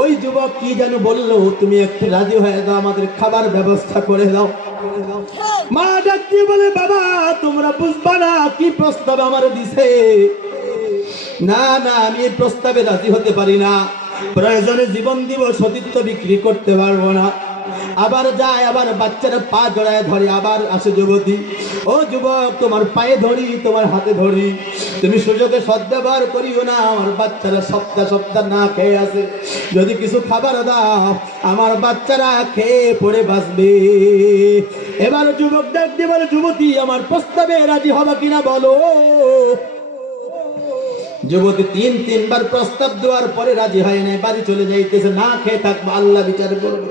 ওই যুবক কি যেন বললো, তুমি একটু রাজি হয়ে দাও, আমাদের খাবার ব্যবস্থা করে দাও। মা ডাক দিয়ে বলে, বাবা তোমরা বুঝবা না কি প্রস্তাব আমার দিছে। না না, আমি এই প্রস্তাবে রাজি হতে পারি না, প্রয়োজনে জীবন দিব, সতীত্ব বিক্রি করতে পারবো না। আবার যায়, আবার বাচ্চারা পা জড়ায় ধরে, আবার আসে যুবতী, ও যুবক, তোমার পায়ে ধরি, তোমার হাতে ধরি, তুমি সুযোগে সদ্ব্যবহার করিও না, আমার বাচ্চারা সপ্তাহ না খেয়ে আছে, যদি কিছু খাবার দাও আমার বাচ্চারা খেয়ে পড়ে বাঁচবে। এবার যুবক ডাক দিয়ে বলে, যুবতী আমার প্রস্তাবে রাজি হবে কিনা বলো। যুবতী 3বার প্রস্তাব দেওয়ার পরে রাজি হয় নাই, বাড়ি চলে যাইতেছে, না খেয়ে থাকবো, আল্লাহ বিচার করবে।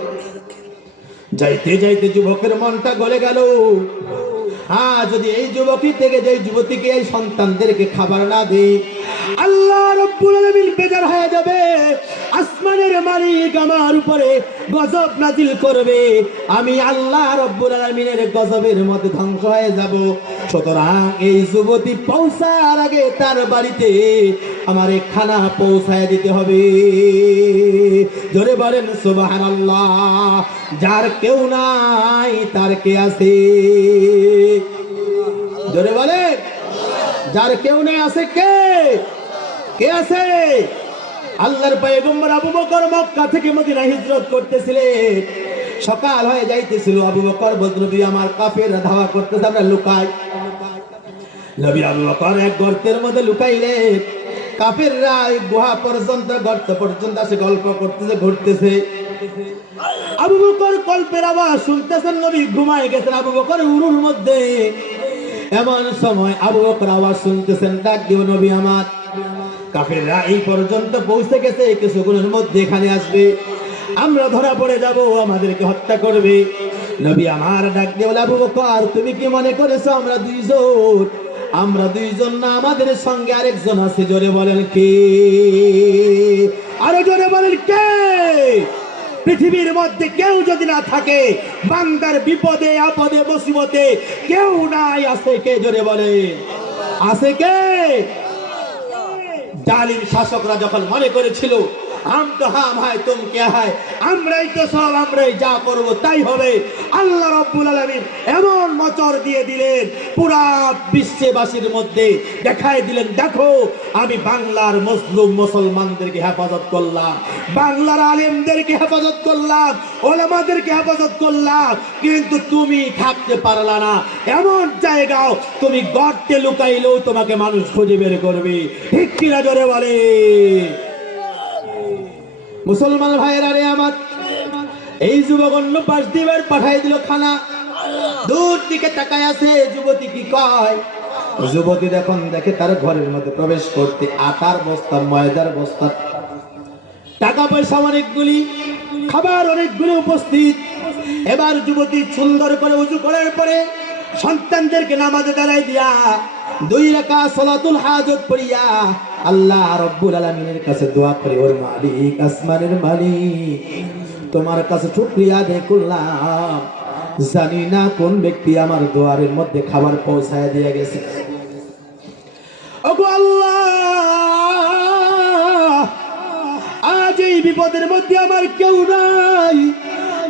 যাইতে যাইতে যুবকের মনটা গলে গেল। হ্যাঁ, যদি এই যুবকী থেকে যে যুবতীকে এই সন্তানদেরকে খাবার না দেই, আল্লাহ রাব্বুল আলামিন বেজার হয়ে যাবে, আসমানের মালিক আমার উপরে গজব নাজিল করবে, আমি আল্লাহ রাব্বুল আলামিনের গজবের মধ্যে ধ্বংস হয়ে যাব। সুতরাং এই যুবতী পৌঁছার আগে তার বাড়িতে আমার খানা পৌঁছায় দিতে হবে। জোরে বলেন সুবহানাল্লাহ। যার কেউ নাই তার কে আছে? জোরে বলে, যার কেউ নেই আছে কে? কে আছে? আল্লাহর পয়গম্বর আবু বকর মক্কা থেকে মদিনা হিজরত করতেছিলেন, সকাল হয়ে যাইতেছিল, আবু বকর বলতো, নবী আমার কাফেররা ধাওয়া করতেছে, আমরা লুকাই। নবী আবু বকর এক গর্তের মধ্যে লুকাইলেন, কাফেররা এই গুহা পর্যন্ত, গর্ত পর্যন্ত আসে গল্প করতেছে, ঘুরতেছে। আবু বকর কল্পের আওয়াজ শুনতেছেন, নবী ঘুমায় গেছেন আবু বকর উরুর মধ্যে। এমন সময় আবু বকর আওয়াজ শুনতেছেন, ডাক দিও নবী আমার, কাফেররা এই পর্যন্ত পৌঁছে গেছে, কিছুক্ষণের মধ্যে এখানে আসবে, আমরা ধরা পড়ে যাব, আমাদেরকে হত্যা করবে। নবী আমার ডাক দিয়ে বলে, আবু বকর তুমি কি মনে করেছো আমরা দুইজন? আমরা দুইজন না, আমাদের সঙ্গে আরেকজন আছে। জোরে বলেন কে? আরো জোরে বলেন কে? পৃথিবীর মধ্যে কেউ যদি না থাকে, বান্দার বিপদে আপদে মুসিবতে কেউ নাই, আছে কে? জোরে বলে, আছে কে? জালিম শাসকরা যখন মনে করেছিল हम तो हम है तुम क्या है, আমরাই তো সব, আমরাই যা করব তাই হবে, আল্লাহ রাব্বুল আলামিন এমন মোচড় দিয়ে দিলেন, পুরা বিশ্ববাসীর মধ্যে দেখাই দিলেন, দেখো আমি বাংলার মুসলিম মুসলমানদেরকে হেফাজত করলাম, বাংলার আলেমদেরকে হেফাজত করলাম, ওলামাদেরকে হেফাজত করলাম, কিন্তু তুমি থাকতে পারলা না। এমন জায়গাও তুমি গর্তে লুকাইলেও তোমাকে মানুষ খুঁজে বের করবে। ঠিক কিনা জোরে বলে? মুসলমান ভাইয়েরা রে আমার, এই যুবক অন্য পাশ দিবার পাঠাই দিল খানা, দূর দিকে তাকায় আছে, যুবতী কি কয়? যুবতী দেখে তার ঘরের মধ্যে প্রবেশ করতে আটার বস্তা, ময়দার বস্তা, টাকা পয়সা অনেকগুলি, খাবার অনেকগুলি উপস্থিত। এবার যুবতী সুন্দর করে উজু করার পরে সন্তানদেরকে নামাজে দাঁড়াই দিয়া 2 রাকাত সালাতুল হাজত পড়িয়া আল্লাহ রব্বুল আলামিনের কাছে দোয়া করে, ওর মালিক, আসমানের মালিক, তোমার কাছে শুকরিয়া আদায় করলাম, জানি না কোন ব্যক্তি আমার দুয়ারের মধ্যে খাবার পৌঁছায় দিয়ে গেছে। ওগো আল্লাহ, আজ এই বিপদের মধ্যে আমার কেউ নাই,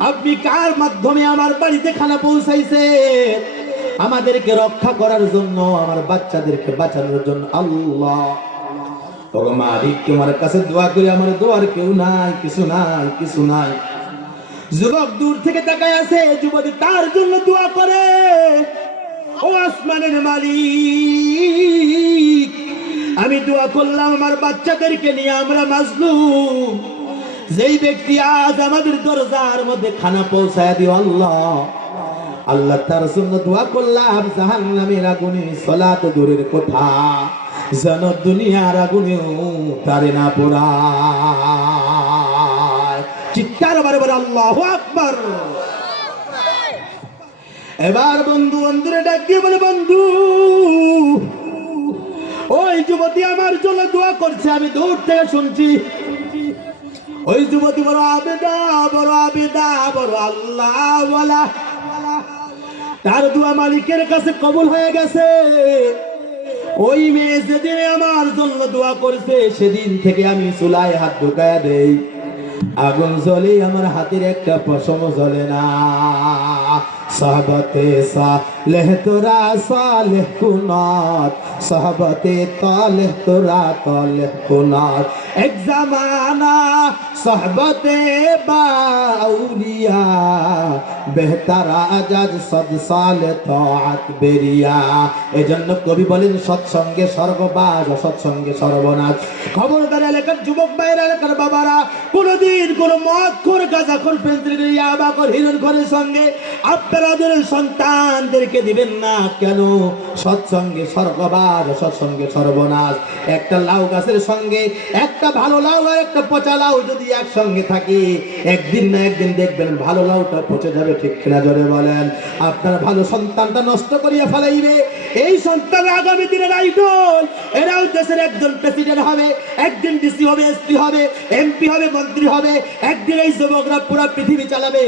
আপনি কার মাধ্যমে আমার বাড়িতে খানা পৌঁছাইছে আমাদেরকে রক্ষা করার জন্য, আমার বাচ্চাদেরকে বাঁচানোর জন্য। আল্লাহ ওগো মালিক, তোমার কাছে দোয়া করি, আমার দোয়ার কেউ নাই, কিছু নাই, কিছু নাই। যুবক দূর থেকে তাকায় আছে, যুবতী তার জন্য দোয়া করে, ও আসমানের মালিক, আমি দোয়া করলাম আমার বাচ্চাদেরকে নিয়ে, আমরা মাজলুম, যেই ব্যক্তি আজ আমাদের দরজার মধ্যে খানা পৌঁছায় দিও আল্লাহ, আল্লাহ তার জন্য দোয়া করলাম, জাহান্নামের আগুনে সালাত দূরের কথা, যেন দুনিয়ার আগুনেও তারে না পোড়ায়। চিৎকার বারে বারে আল্লাহু আকবার। এবার বন্ধু বন্ধুরে ডাক দিয়ে বলে, বন্ধু, ওই যুবতী আমার জন্য দোয়া করছে, আমি দূর থেকে শুনছি। ওই যুবতী বড় আবেদা, বড় আবেদা, বড় আল্লাহ ওয়ালা, তার দোয়া মালিকের কাছে কবুল হয়ে গেছে। ওই মেয়ে যেদিন আমার জন্য দোয়া করছে, সেদিন থেকে আমি চুলায় হাত ঢুকায়া দেই, আগুন জ্বলে, আমার হাতের একটা পশম জ্বলে না। সাহাবতে সালেহ তোরা সালেহ কুনাত, সাহাবতে তালেহ তোরা তালেহ কুনাত, এক জামানা সাহবতে বাউলিয়া, বেহতারা আজাজ সদ সালে তাআত বেরিয়া। এজন্য কবি বলেন, সৎসঙ্গে স্বর্গবাস, অসৎসঙ্গে সর্বনাশ। খবরদার এলাকার যুবক ভাইরা, এলাকার বাবারা, কোনদিন কোন মদ খোর, গাঁজা খোর, পেন্সিল ইয়াবা খোর, হিরোইন খোরের সঙ্গে আপনারা ওদের সন্তানদেরকে দিবেন না। কেন? সৎসঙ্গে স্বর্গবাস, অসৎসঙ্গে সর্বনাশ। একটা লাউ গাছের সঙ্গে একটা ভালো লাউ আর একটা পচা লাউ যদি একসঙ্গে থাকে, একদিন না একদিন দেখবেন ভালো লাউটা পচে যাবে, ঠিক কিনা জোরে বলেন? আপনার ভালো সন্তানটা নষ্ট করিয়া ফেলাইবে। এই সন্তান আগামী দিনের আইডল, এরাও দেশের একজন প্রেসিডেন্ট হবে, একদিন ডিসি হবে, এসপি হবে, এমপি হবে, মন্ত্রী হবে। একদিন এই যুবকরা পুরো পৃথিবী চালাবে,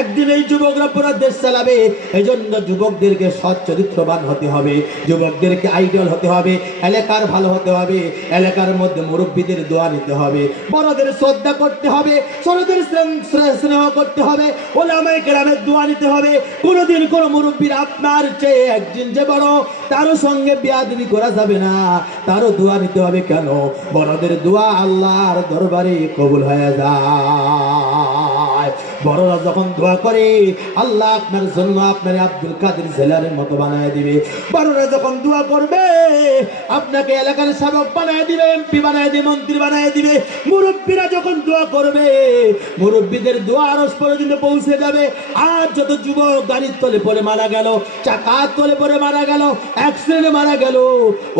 একদিন এই যুবকরা পুরো দেশ চালাবে। এই জন্য যুবকদেরকে সৎ চরিত্রবান হতে হবে, যুবকদেরকে আইডল হতে হবে, এলাকার ভালো হতে হবে, এলাকার মধ্যে মুরব্বীদের দোয়া নিতে হবে, বড়দের শ্রদ্ধা করতে হবে, ছোটদের স্নেহ করতে হবে, ওলামায়ে কেরামের দোয়া নিতে হবে। কোনোদিন কোনো মুরব্বীর আপনার চেয়ে একদিন যে বড়, তারও সঙ্গে বেয়াদবি করা যাবে না, তারও দোয়া নিতে হবে। কেন? বড়দের দোয়া আল্লাহর দরবারে কবুল হয়ে যায়। বড়রা যখন দোয়া করে, আল্লাহ আপনার জন্য আপনার আব্দুল কাদের জেলারের মতো বানায় দিবে। বড়রা যখন দোয়া করবে, আপনাকে এলাকার শাসক বানায় দিবে, এমপি বানায় দিবে, মন্ত্রী বানায় দিবে। মুরব্বীরা যখন দোয়া করবে, মুরব্বীদের দোয়া আরশ পর্যন্ত পৌঁছে যাবে। আর যত যুবক গাড়ির তলে পড়ে মারা গেল, চাকার তলে পড়ে মারা গেল, অ্যাক্সিডেন্টে মারা গেল,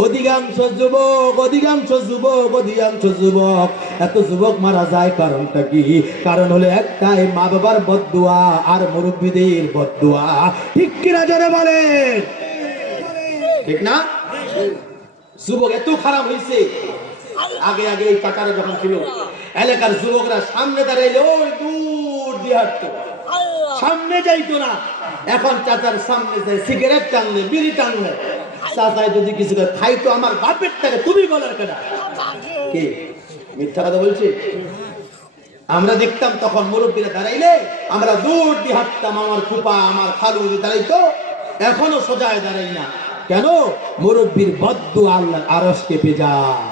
অধিকাংশ যুবক, অধিকাংশ যুবক, অধিকাংশ যুবক। এত যুবক মারা যায় কারণটা কি? কারণ হলো একটাই, মা বাবার বদদুয়া আর মুরব্বীদের বদদুয়া। ঠিক কিনা জোরে বলেন? ঠিক না? যুবক এত খারাপ হয়েছে। আগে আগে এই কাকারা যখন ছিল, এলাকার যুবকরা সামনে দাঁড়াইলে ওই দূর দিয়ে হাঁটতো, সামনে যাইতো না। এখন চাচার সামনে যায়, সিগারেট টানলে, বিড়ি টানলে, চাচাই যদি কিছু খাইতো, আমার বাপের টাকা তুমি বলার কেনা? কি মিথ্যা কথা বলছি? আমরা দেখতাম তখন মুরব্বীরা দাঁড়াইলে আমরা দূর দিয়ে হাঁটতাম, আমার ফুপা, আমার খালু দাঁড়াইতো। এখনো সোজায় দাঁড়াই না। কেন? মুরব্বীর বদদুয়া আল্লাহর আরশ কেঁপে যায়।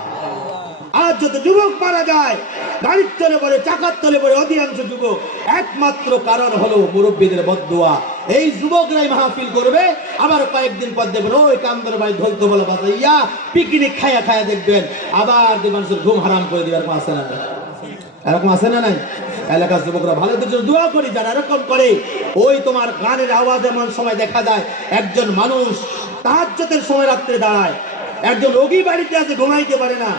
আজ যত যুবক মারা যায়, গাড়ির তলে পড়ে, চাকার তলে পড়ে, অধিকাংশ যুবক, একমাত্র কারণ হলো মুরব্বীদের বদদুয়া। এই যুবকরাই মাহফিল করবে, আবার কয়েকদিন পর দেখবেন ওই কামদার ভাই ধৈর্য বলে বাজাইয়া পিকনিক খায়া খায়া দেখবেন, আবার মানুষের ঘুম হারাম করে দিবে। এরকম আছে না? এরকম আছে না নাই? এলাকার যুবকরা ভালোদের জন্য দোয়া করি, যারা এরকম করে। ওই তোমার গানের আওয়াজ এমন সময় দেখা যায়, একজন মানুষ তাহাজ্জুদের সময় রাত্রে দাঁড়ায়, একজন রোগী বাড়িতে আছে, ঘুমাইতে পারে না,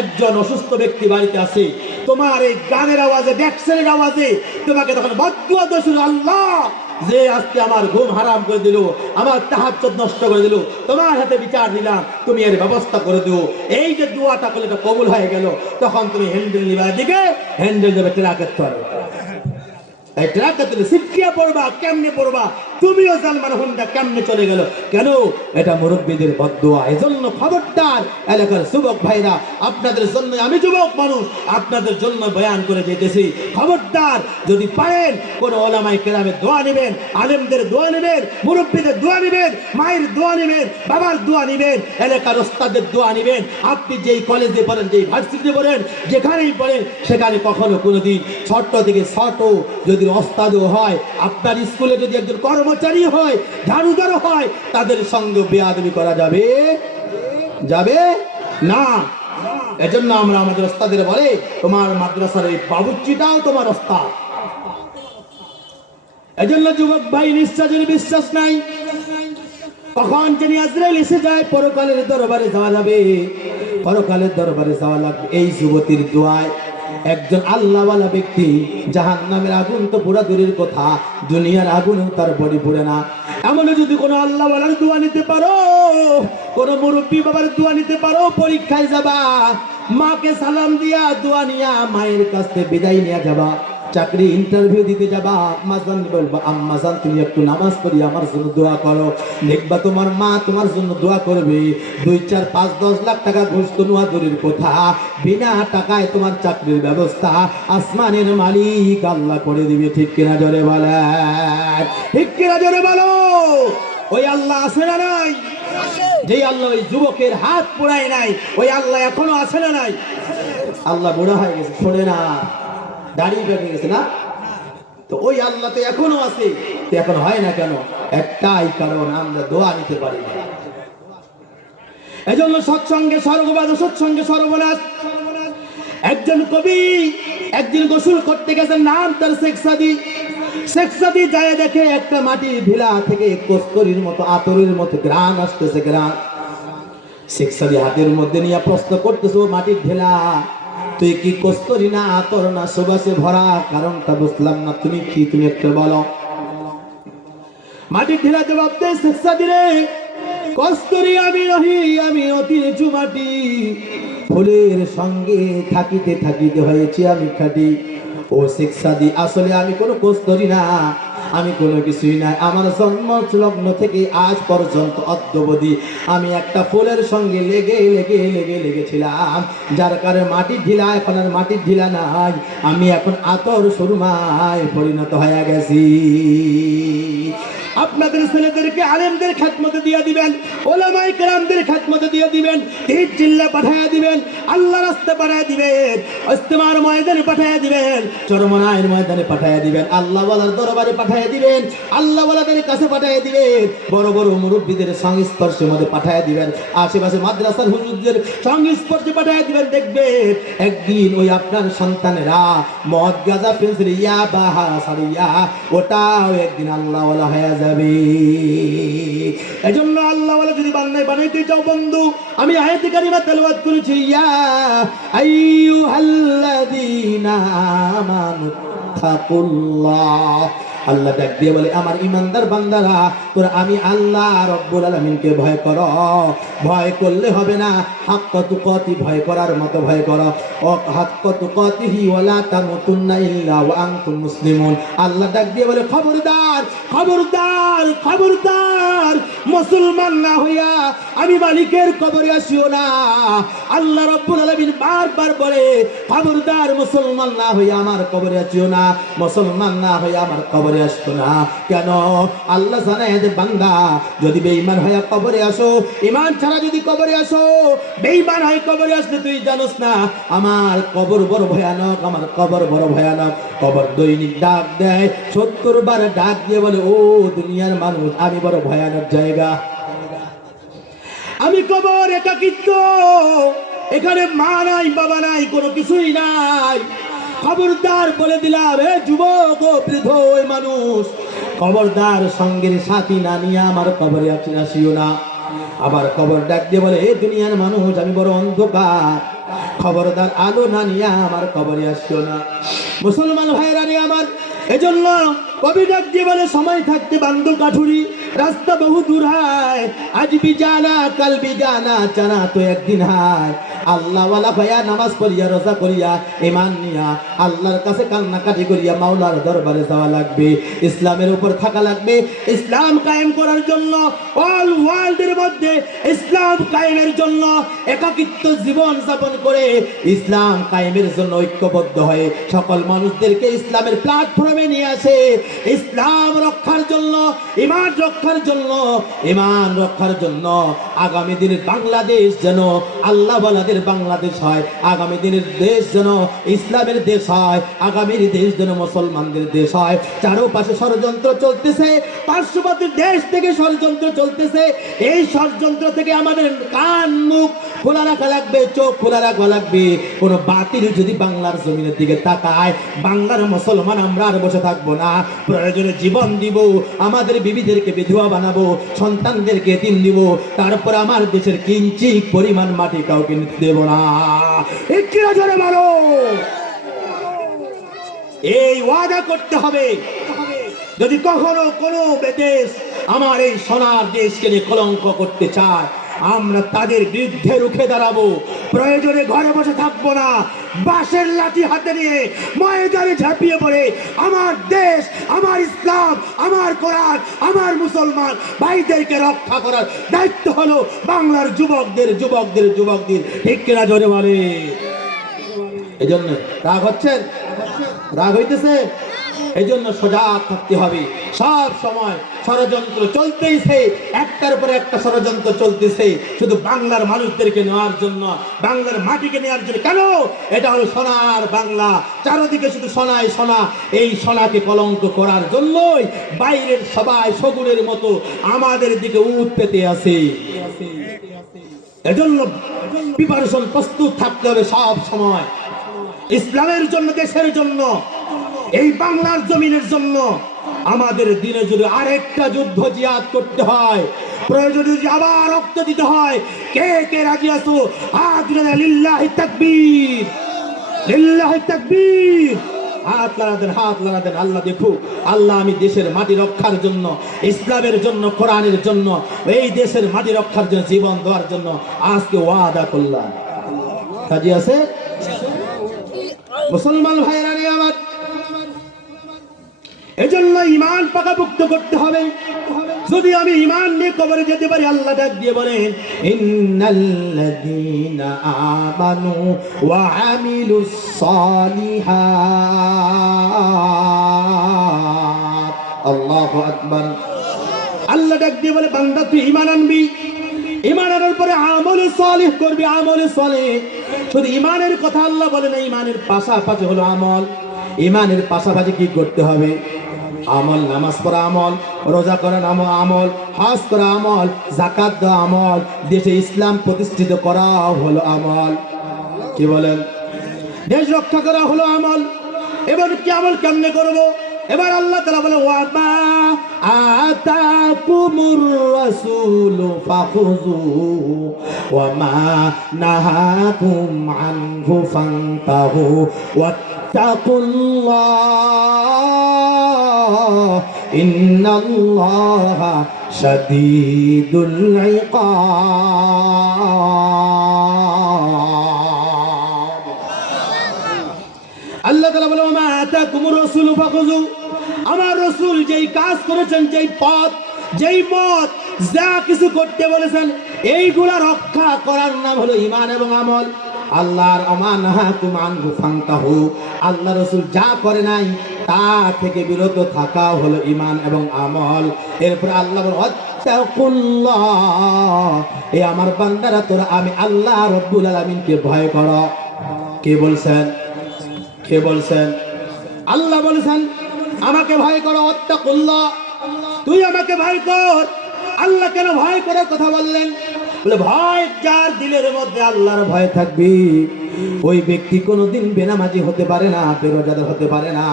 একজন অসুস্থ ব্যক্তি বাড়িতে আছে, তোমার এই গানের আওয়াজে, ডেক্সের আওয়াজে তোমাকে তখন বদদুয়া দিতে শুরু, আল্লাহ যে আজকে আমার ঘুম হারাম করে দিল, আমার তাহাজ্জুদ নষ্ট করে দিল, তোমার হাতে বিচার দিলাম, তুমি এর ব্যবস্থা করে দিও। এই যে দোয়াটা করলে এটা কবুল হয়ে গেল, তখন তুমি হ্যান্ডেল নিবার দিকে, হ্যান্ডেল দেবে ট্রাকের তরে। এই ট্রাকটা তুমি শিখিয়া পড়বা, কেমনে পড়বা, তুমিও সালমান হুন্ডা কেমনে চলে গেল, কেন? এটা মুরব্বীদের বদদুয়া। এজন্য খবরদার এলাকার যুবক ভাইরা, আপনাদের জন্য, আমি যুবক মানুষ, আপনাদের জন্য বয়ান করে যেতেছি, খবরদার যদি পারেন কোন ওলামায়ে কেরামের দোয়া নেবেন, আলেমদের দোয়া নেবেন, মুরব্বীদের দোয়া নেবেন, মায়ের দোয়া নেবেন, বাবার দোয়া নেবেন, এলাকার ওস্তাদের দোয়া নেবেন। আপনি যেই কলেজে পড়েন, যেই ভার্সিটিতে পড়েন, যেখানেই পড়েন, সেখানে কখনো কোনোদিন ছোট থেকে ছোট যদি ওস্তাদও হয়, আপনার স্কুলে যদি একজন কর্মচারী হয়, ঝাড়ুদার হয়, তাদের সঙ্গে বেয়াদবি করা যাবে যাবে না। এজন্য আমরা আমাদের ওস্তাদের বলে, তোমার মাদ্রাসার এই বাবুর্চিটাও তোমার ওস্তাদ। এজন্য যুবক ভাই, নিঃশ্বাসের বিশ্বাস নাই, কখন যিনি আজরাইল এসে যায়, পরকালের দরবারে যাওয়া যাবে, পরকালের দরবারে যাওয়া লাগবে এই যুবতীর দোয়ায়। একজন আল্লাহওয়ালা ব্যক্তি জাহান্নামের আগুন তো পুরা দূরের কথা, দুনিয়ার আগুনও তার বডি পুড়ে না। এমন যদি কোনো আল্লাহওয়ালার দোয়া নিতে পারো, কোন মুরব্বী বাবার দোয়া নিতে পারো, পরীক্ষায় যাবা, মাকে সালাম দিয়া দোয়া নিয়া মায়ের কাছ থেকে বিদায় নিয়ে যাবা, চাকরি ইন্টারভিউ দিতে যাবা, আম্মাজান বলবা, আম্মাজান তুমি একটু নামাজ পড়ি আমার জন্য দোয়া করো। দেখবা তোমার মা তোমার জন্য দোয়া করবে। 2, 4, 5, 10 লাখ টাকা ঘুষ তো নেওয়া দূরের কথা, বিনা টাকায় তোমার চাকরির ব্যবস্থা আসমানের মালিক আল্লাহ করে দিবে। ঠিক কিনা জোরে বলে, ঠিক কিনা জোরে বলো। ওই আল্লাহ আছে না নাই? যে আল্লাহ ওই যুবকের হাত পোড়ায় নাই, ওই আল্লাহ এখনো আছে না নাই? আল্লাহ বুড়া হয়ে গেছে, শোনে না, দাড়ি পেকে গেছে না, তো ওই আল্লাহ তো এখনো আছে। তো এখন হয় না কেন? একটাই কারণ, আমরা দোয়া নিতে পারি না। এজন্য সৎসঙ্গে স্বর্গবাদ, সৎসঙ্গে সর্বনাশ। একজন কবি একদিন গোসল করতে গেছেন, নাম তার শেখ সাদী। শেখ সাদী যায় দেখে একটা মাটির ঢিলা থেকে কস্তুরীর মতো, আতরের মতো গ্রান আসতেছে, গ্রান। শেখ সাদী হাতের মধ্যে নিয়ে প্রশ্ন করতেছে, ও মাটির ঢিলা, তুই কি কস্তুরী না আতর না সুবাসে ভরা? কারণটা বুঝলাম না, তুমি কি, তুমি একটু বলো। মাটির ঢিলা জবাব দেয়, শেখ সাদী রে, কস্তুরী আমি রহি, আমি অতি নিচু মাটি, ফুলের সঙ্গে থাকিতে থাকিতে হয়েছি আমি খাঁটি। ও শেখ সাদী, আসলে আমি কোনো কস্তুরী না, আমি কোনো কিছুই নাই। আমার জন্ম লগ্ন থেকে আজ পর্যন্ত অদ্যবধি আমি একটা ফুলের সঙ্গে লেগে লেগে লেগে লেগেছিলাম, যার কারণে মাটির ঢিলা এখন আর মাটির ঢিলা নাই, আমি এখন আতর সুরমায় পরিণত হয়ে গেছি। আপনাদের ছেলেদেরকে আলেমদের খেদমতে দিয়ে দিবেন, ওলামায়ে কেরামদের খেদমতে দিয়ে দিবেন, ঈদ জিল্লা পাঠায়া দিবেন, আল্লাহ রাস্তা পাঠায়া দিবেন, ইস্তেমার ময়দানে পাঠায়া দিবেন, চরমনায়ের ময়দানে পাঠায়া দিবেন, আল্লাহ ওয়ালার দরবারে পাঠায়া দিবেন, আল্লাহ ওয়ালাদের কাছে পাঠায়া দিবেন, বড় বড় মুরব্বীদের সংস্পর্শের মধ্যে পাঠায়া দিবেন, আশেপাশে মাদ্রাসার হুজুরদের সংস্পর্শে পাঠায়া দিবেন। দেখবেন একদিন ওই আপনার সন্তানেরা মদ গাঁজা পেন্সিল ইয়া বাহা সারিয়া ওটাও একদিন আল্লাহ ওয়ালা হয়ে যাবে। এজন্য আল্লাহ ওয়ালা যদি বানাইতে চাও বন্ধু, আমি আয়াতে কারিমা তেলাওয়াত করেছি, ইয়া আইয়ুহাল্লাযীনা আমানু তাকুল্লাহ। আল্লাহ ডাক দিয়ে বলে, আমার ইমানদার বান্দারা, তোরা আমি আল্লাহ রব্বুল আলামিনকে ভয় করো। ভয় করলে হবে না, হাক্কা তুকাতি, ভয় করার মতো ভয় করো। ও হাক্কা তুকাতিহি ওয়ালা তামুতুন্না ইল্লা ওয়া আনতুম মুসলিমুন। আল্লাহ ডাক দিয়ে বলে, খবরদার খবরদার খবরদার, মুসলমান না হইয়া আমি মালিকের কবরে আসিও না। আল্লাহ রব্বুল আলামিন বারবার বলে, খবরদার মুসলমান না হইয়া আমার কবরে আসিও না, মুসলমান না হইয়া আমার কবরে আসতো না। কেন? আল্লাহ জানায় যে বান্দা যদি বেঈমান হয়ে কবরে আসো, ঈমান ছাড়া যদি কবরে আসো, বেঈমান হয়ে কবরে আসলে তুই জানোস না আমার কবর বড় ভয়ানক, আমার কবর বড় ভয়ানক। কবর দৈনিক ডাক দেয়, 70 বার ডাক দিয়ে বলে, ও দুনিয়ার মানুষ, আমি বড় ভয়ানক জায়গা, আমি কবর একাকিত্ব, এখানে মা নাই, বাবা নাই, কোনো কিছুই নাই। খবরদার বলে দিলাম, হে যুবক ও বৃদ্ধ মানুষ, খবরদার সঙ্গের সাথী না নিয়ে আমার কবরে আসিও না। আবার কবর ডাক দিয়ে বলে, হে দুনিয়ার মানুষ, আমি বড় অন্ধকার, খবরদার আলো না নিয়ে আমার কবরে আসিও না। মুসলমান ভাইরা রে আমার, এজন্য কবি ডাক দিয়ে বলে, সময় থাকতে বান্দর কাঠুরি, রাস্তা বহু দূর হয়, আজ বি জানা কাল বি জানা, জানা তো একদিন হয়। আল্লাহ ওয়ালা ভাইয়া নামাজ পড়িয়া রোজা করিয়া ঈমান নিয়া আল্লাহর কাছে কান্নাকাটি করিয়া মাওলার দরবারে যাওয়া লাগবে, ইসলামের উপর থাকা লাগবে। ইসলাম কায়েম করার জন্য, অল ওয়ার্ল্ডের মধ্যে ইসলাম কায়েমের জন্য একাকিত্ব জীবন যাপন করে ইসলাম কায়েমের জন্য ঐক্যবদ্ধ হয়ে সকল মানুষদেরকে ইসলামের প্ল্যাটফর্মে নিয়ে আসে। ইসলাম রক্ষার জন্য, ঈমান রক্ষার জন্য, ঈমান রক্ষার জন্য আগামী দিনের বাংলাদেশ যেন আল্লাহ ওয়ালাদের বাংলাদেশ হয়, আগামী দিনের দেশ যেন ইসলামের দেশ হয়, আগামীর দেশ যেন মুসলমানদের দেশ হয়। চারপাশে ষড়যন্ত্র চলতেছে, পার্শ্ববর্তী দেশ থেকে ষড়যন্ত্র চলতেছে। এই ষড়যন্ত্র থেকে আমাদের কান মুখ খোলা রাখা লাগবে, চোখ খোলা রাখা লাগবে। কোন বাতিল যদি বাংলার জমিনের দিকে তাকায়, বাংলার মুসলমান আমরা আর বসে থাকবো না, প্রয়োজনে জীবন দিব, আমাদের বিবিদেরকে বিধবা বানাবো, সন্তানদেরকে এতিম দিব, তারপর আমার দেশের কিঞ্চিত পরিমাণ মাটি কাউকে নিতে দেব না। একটু জোরে বলো। এই ওয়াদা করতে হবে, যদি কখনো কোনো দেশ আমার এই সোনার দেশকে নিয়ে কলঙ্ক করতে চায়, আমরা তাদের বিরুদ্ধে রুখে দাঁড়াবো। প্রয়োজনে ঘরে বসে থাকবো না, বাঁশের লাঠি হাতে নিয়ে ময়দানে ঝাঁপিয়ে পড়ে আমার দেশ, আমার ইসলাম, আমার কোরআন, আমার মুসলমান ভাইদেরকে রক্ষা করার দায়িত্ব হলো বাংলার যুবকদের, যুবকদের, যুবকদের। ঠিক কিনা জোরে বলে? এই জন্য রাগ হচ্ছেন, রাগ হইতেছে, এই জন্য সজাগ থাকতে হবে। সব সময় ষড়যন্ত্র চলতেইছে, একটার পর একটা ষড়যন্ত্র চলতেছে, শুধু বাংলার মানুষদেরকে নেওয়ার জন্য, বাংলার মাটিকে নেওয়ার জন্য। কেন? এটা হলো সোনার বাংলা, চারদিকে শুধু সোনায় সোনা। এই সোনাকে কলঙ্ক করার জন্যই বাইরের সবাই শগুনের মতো আমাদের দিকে উঠ পেতে আছে। এজন্য প্রিপারেশন, প্রস্তুত থাকতে হবে সব সময়, ইসলামের জন্য, দেশের জন্য, এই বাংলার জমিনের জন্য। আমাদের দিনে যদি আরেকটা যুদ্ধ জিহাদ করতে হয়, প্রয়োজনে যদি আবার রক্ত দিতে হয়, কে কে রাজি আছো? হাত লাগান, লিল্লাহি তাকবীর, লিল্লাহি তাকবীর। হাত লাগা দেন, হাত লাগা দেন। আল্লাহ দেখুক, আল্লাহ আমি দেশের মাটি রক্ষার জন্য, ইসলামের জন্য, কোরআনের জন্য, এই দেশের মাটি রক্ষার জন্য জীবন দেওয়ার জন্য আজকে ওয়াদা করলাম। রাজি আছে মুসলমান ভাইরা রে আমার? এজন্য ঈমান পাকাপোক্ত করতে হবে। যদি আমি ঈমান নিয়ে কবরে যেতে পারি, আল্লাহ ডাক দিয়ে বলেন, ইন্নাল্লাযীনা আমানু ওয়া আমিলুস সালিহাত। আল্লাহু আকবার। আল্লাহ ডাক দিয়ে বলে, বান্দা তুই ঈমান আনবি, ঈমান আনার পরে আমল সালিহ করবি, আমল সালিহ। শুধু ঈমানের কথা আল্লাহ বলে না, ঈমানের পাশাপাশি হলো আমল। ঈমানের পাশাপাশি কি করতে হবে? আমল, নামাজ পড়া আমল, রোজা করা আমল, হজ করা আমল, যাকাত দেওয়া আমল, দেশে ইসলাম প্রতিষ্ঠিত করা হলো আমল। কি বলেন? দেশ রক্ষা করা হলো আমল। এবার কি আমল কেমনে করবো? এবার আল্লাহ তাআলা বলে, ওয়া মা আতাকুমুর রাসূলু ফাখুযুহু ওয়া মা নাহাকুম আনহু ফান্তাহু ওয়াত্তাকুল্লাহ ইন্নাল্লাহা শাদীদুল ইকাব। আল্লাহ তাআলা বলে, ওয়া মা আতাকুমুর রাসূলু ফাখুযুহু, আমার রাসূল যেই কাজ করেছেন, যেই পথ, যেই মত, যা কিছু করতে বলেছেন, এইগুলা রক্ষা করার নাম হলো ঈমান এবং আমল। আল্লাহর আমানাহাতুম আনহু ফান্তাহু, আল্লাহ রাসূল যা করে নাই তা থেকে বিরত থাকা হলো ঈমান এবং আমল। এরপর আল্লাহ বলেন, ওয়াত্তাকুল্লাহ, এই আমার বান্দারা তোরা আমি আল্লাহ রাব্বুল আলামিনকে ভয় কর। কে বলছেন? কে বলছেন? আল্লাহ বলেছেন আমাকে ভয় করো, ওয়াত্তাকুল্লাহ, তুই আমাকে ভয় কর। আল্লাহ কেন ভয় করার কথা বললেন? বলে, ভয় যার দিলের মধ্যে আল্লাহর ভয় থাকবে, ওই ব্যক্তি কোনোদিন বেনামাজি হতে পারে না, বেরোজাদার হতে পারে না,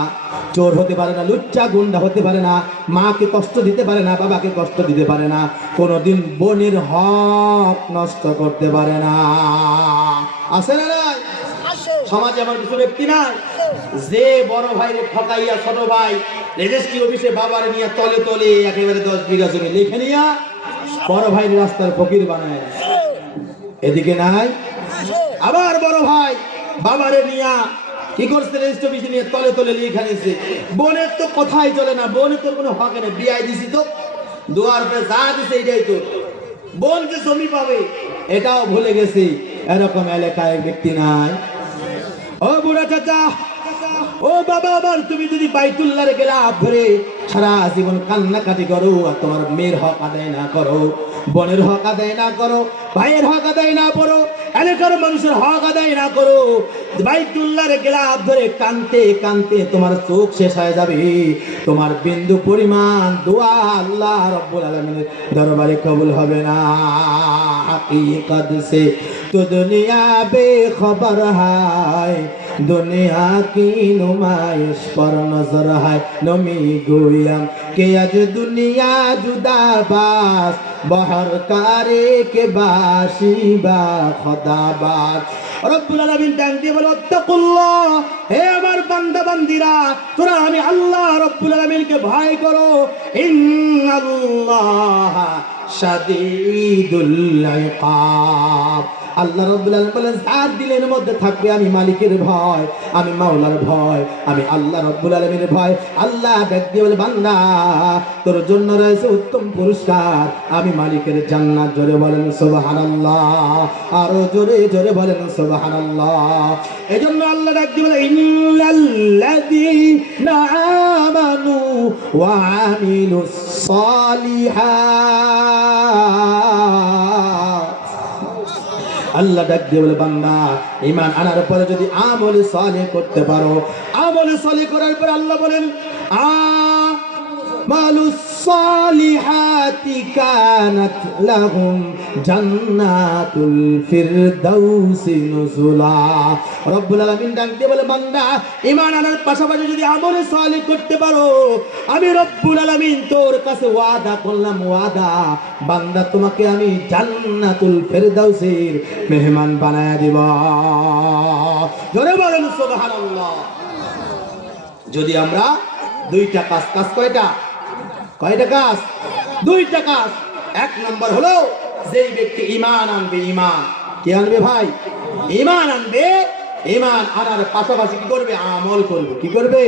চোর হতে পারে না, লুচ্চা গুন্ডা হতে পারে না, মাকে কষ্ট দিতে পারে না, বাবাকে কষ্ট দিতে পারে না, কোনোদিন বোনের হক নষ্ট করতে পারে না। আছে না? সমাজে এমন কিছু ব্যক্তি নাই যে বড় ভাইরে ঠকাইয়া ছোট ভাই রেজিস্ট্রি অফিসে বাবার নিয়ে তলে তলে একেবারে 10 বিঘা জমি লিখে নিয়া বড় ভাই রাস্তার ফকির বানায়। এদিকে নাই আবার বড় ভাই বাবারে নিয়া কি করছে রেজিস্ট্রি অফিসে নিয়ে তলে তলে লিখে নিয়েছে। বোনের তো কথাই চলে না, বোনের তো কোনো হক নেই, বিয়াই দিছি তো দুয়ার পরে যা দিছে এটাই তো, বোন যে জমি পাবে এটাও ভুলে গেছি। এরকম এলাকায় ব্যক্তি নাই। ও বুড়া চাচা, ও বাবা, আবার তুমি যদি বাইতুল্লাহর গেলাফ ধরে সারা জীবন কান্নাকাটি করো আর তোমার মেয়ের হক আদায় না করো, বোনের হক আদায় না করো, ভাইয়ের হক আদায় না করো, এলাকার মানুষের হক আদায় না করো, বাইতুল্লাহর গেলাফ ধরে কানতে কানতে তোমার চোখ শেষ হয়ে যাবে, তোমার বিন্দু পরিমাণ দোয়া আল্লাহ রাব্বুল আলামিনের দরবারে কবুল হবে না। हकीकत से तो दुनिया बेखबर है, दुनिया की नुमाइश पर नजर है। नमी गोयम के आज दुनिया जुदाबाज बहर कारे के बाशी बा खुदाबाज। রব্বুল আলামিন ডাক দিয়ে বলে তাকুল্লাহ, হে আমার বান্দা বান্দিরা, তোরা আমি আল্লাহ রব্বুল আলামিনকে ভয় করো। ইন্নাল্লাহ শাদীদুল ইকাব। আল্লাহ রাব্বুল আলামিন বলেন যার দিলের মধ্যে থাকবে আমি মালিকের ভয়, আমি মাওলার ভয়, আমি আল্লাহ রাব্বুল আলামিনের ভয়। আল্লাহ ডাক দিয়ে বলে বান্দা তোর জন্য রয়েছে উত্তম পুরস্কার, আমি মালিকের জান্নাত। জোরে বলেন সুবহানাল্লাহ, আরো জোরে জোরে বলেন সুবহানাল্লাহ। এজন্য আল্লাহ ডাক দিয়ে বলে ইন্নাল্লাযীনা আমানু ওয়া আমিলুস সালিহাত। আল্লাহ ডাক দিয়ে বলে বান্দা ঈমান আনার পরে যদি আমল সালেহ করতে পারো, আমল সালেহ করার পর আল্লাহ বলেন আমালুস সালিহাতি কানাত লাহুম জান্নাতুল ফিরদাউসি নুজুলা। রব্বুল আলামিন ডাক দিয়ে বলে বান্দা ঈমান আনার পাশাপাশি যদি আমল সালেহ করতে পারো, আমি রব্বুল আলামিন তোর কাছে ওয়াদা করলাম, ওয়াদা বান্দা তোমাকে আমি জান্নাতুল ফিরদাউসের মেহমান বানায়া দিব। জোরে বলেন সুবহানাল্লাহ। যদি আমরা দুইটা কাজ, কাজ কয়টা? কয়টা কাজ? দুইটা কাজ। এক নম্বর হলো যেই ব্যক্তি ঈমান আনবে, ঈমান কি আনবে ভাই? ঈমান আনবে। ঈমান আনার পাশাপাশি কি করবে? আমল করবে। কি করবে?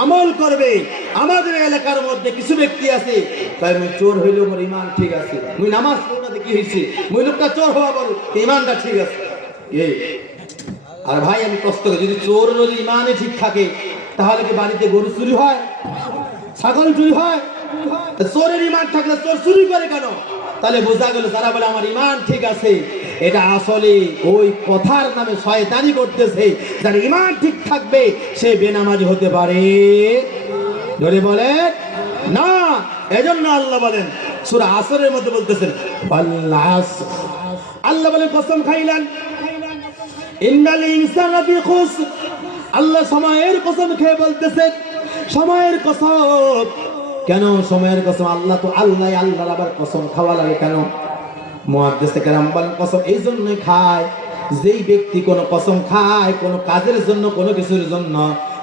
আমল করবে। আমাদের এলাকার মধ্যে কিছু ব্যক্তি আছে তাই মুই চোর হইলো মোর ঈমান ঠিক আছে, মুই নামাজ পড়তে কি হইছে, মুই লোকটা চোর হওয়া বড় ঈমানটা ঠিক আছে। আর ভাই আমি কষ্ট করি, যদি চোর যদি ঈমানে ঠিক থাকে তাহলে কি বাড়িতে গরু চুরি হয়, ছাগল চুরি হয়? চোরের ঈমান থাকলে চোর চুরি করে কেন? তাহলে বোঝা গেল যারা বলে আমার ঈমান ঠিক আছে, এটা আসলে ওই কথার নামে শয়তানি করতেছে। যার ঈমান ঠিক থাকবে সে বেনামাজি হতে পারে? ধরে বলে না। এজন্য আল্লাহ বলেন সূরা আসরের মধ্যে বলতেছেন আল্লাহ বলেন কসম খাইলেন ইন্নাল ইনসানা ফি খুসর। আল্লাহ সময়ের কসম খেয়ে বলতেছেন সময়ের কসম। কেন সময়ের কসম? আল্লাহ তো আল্লাহ, আল্লাহর আবার কসম খাওয়া লাগে কেন? মুহাদ্দিসে কেরাম বলেন কসম এই জন্যই খায়, যেই ব্যক্তি কোনো কসম খায় কোনো কাজের জন্য, কোনো কিছুর জন্য,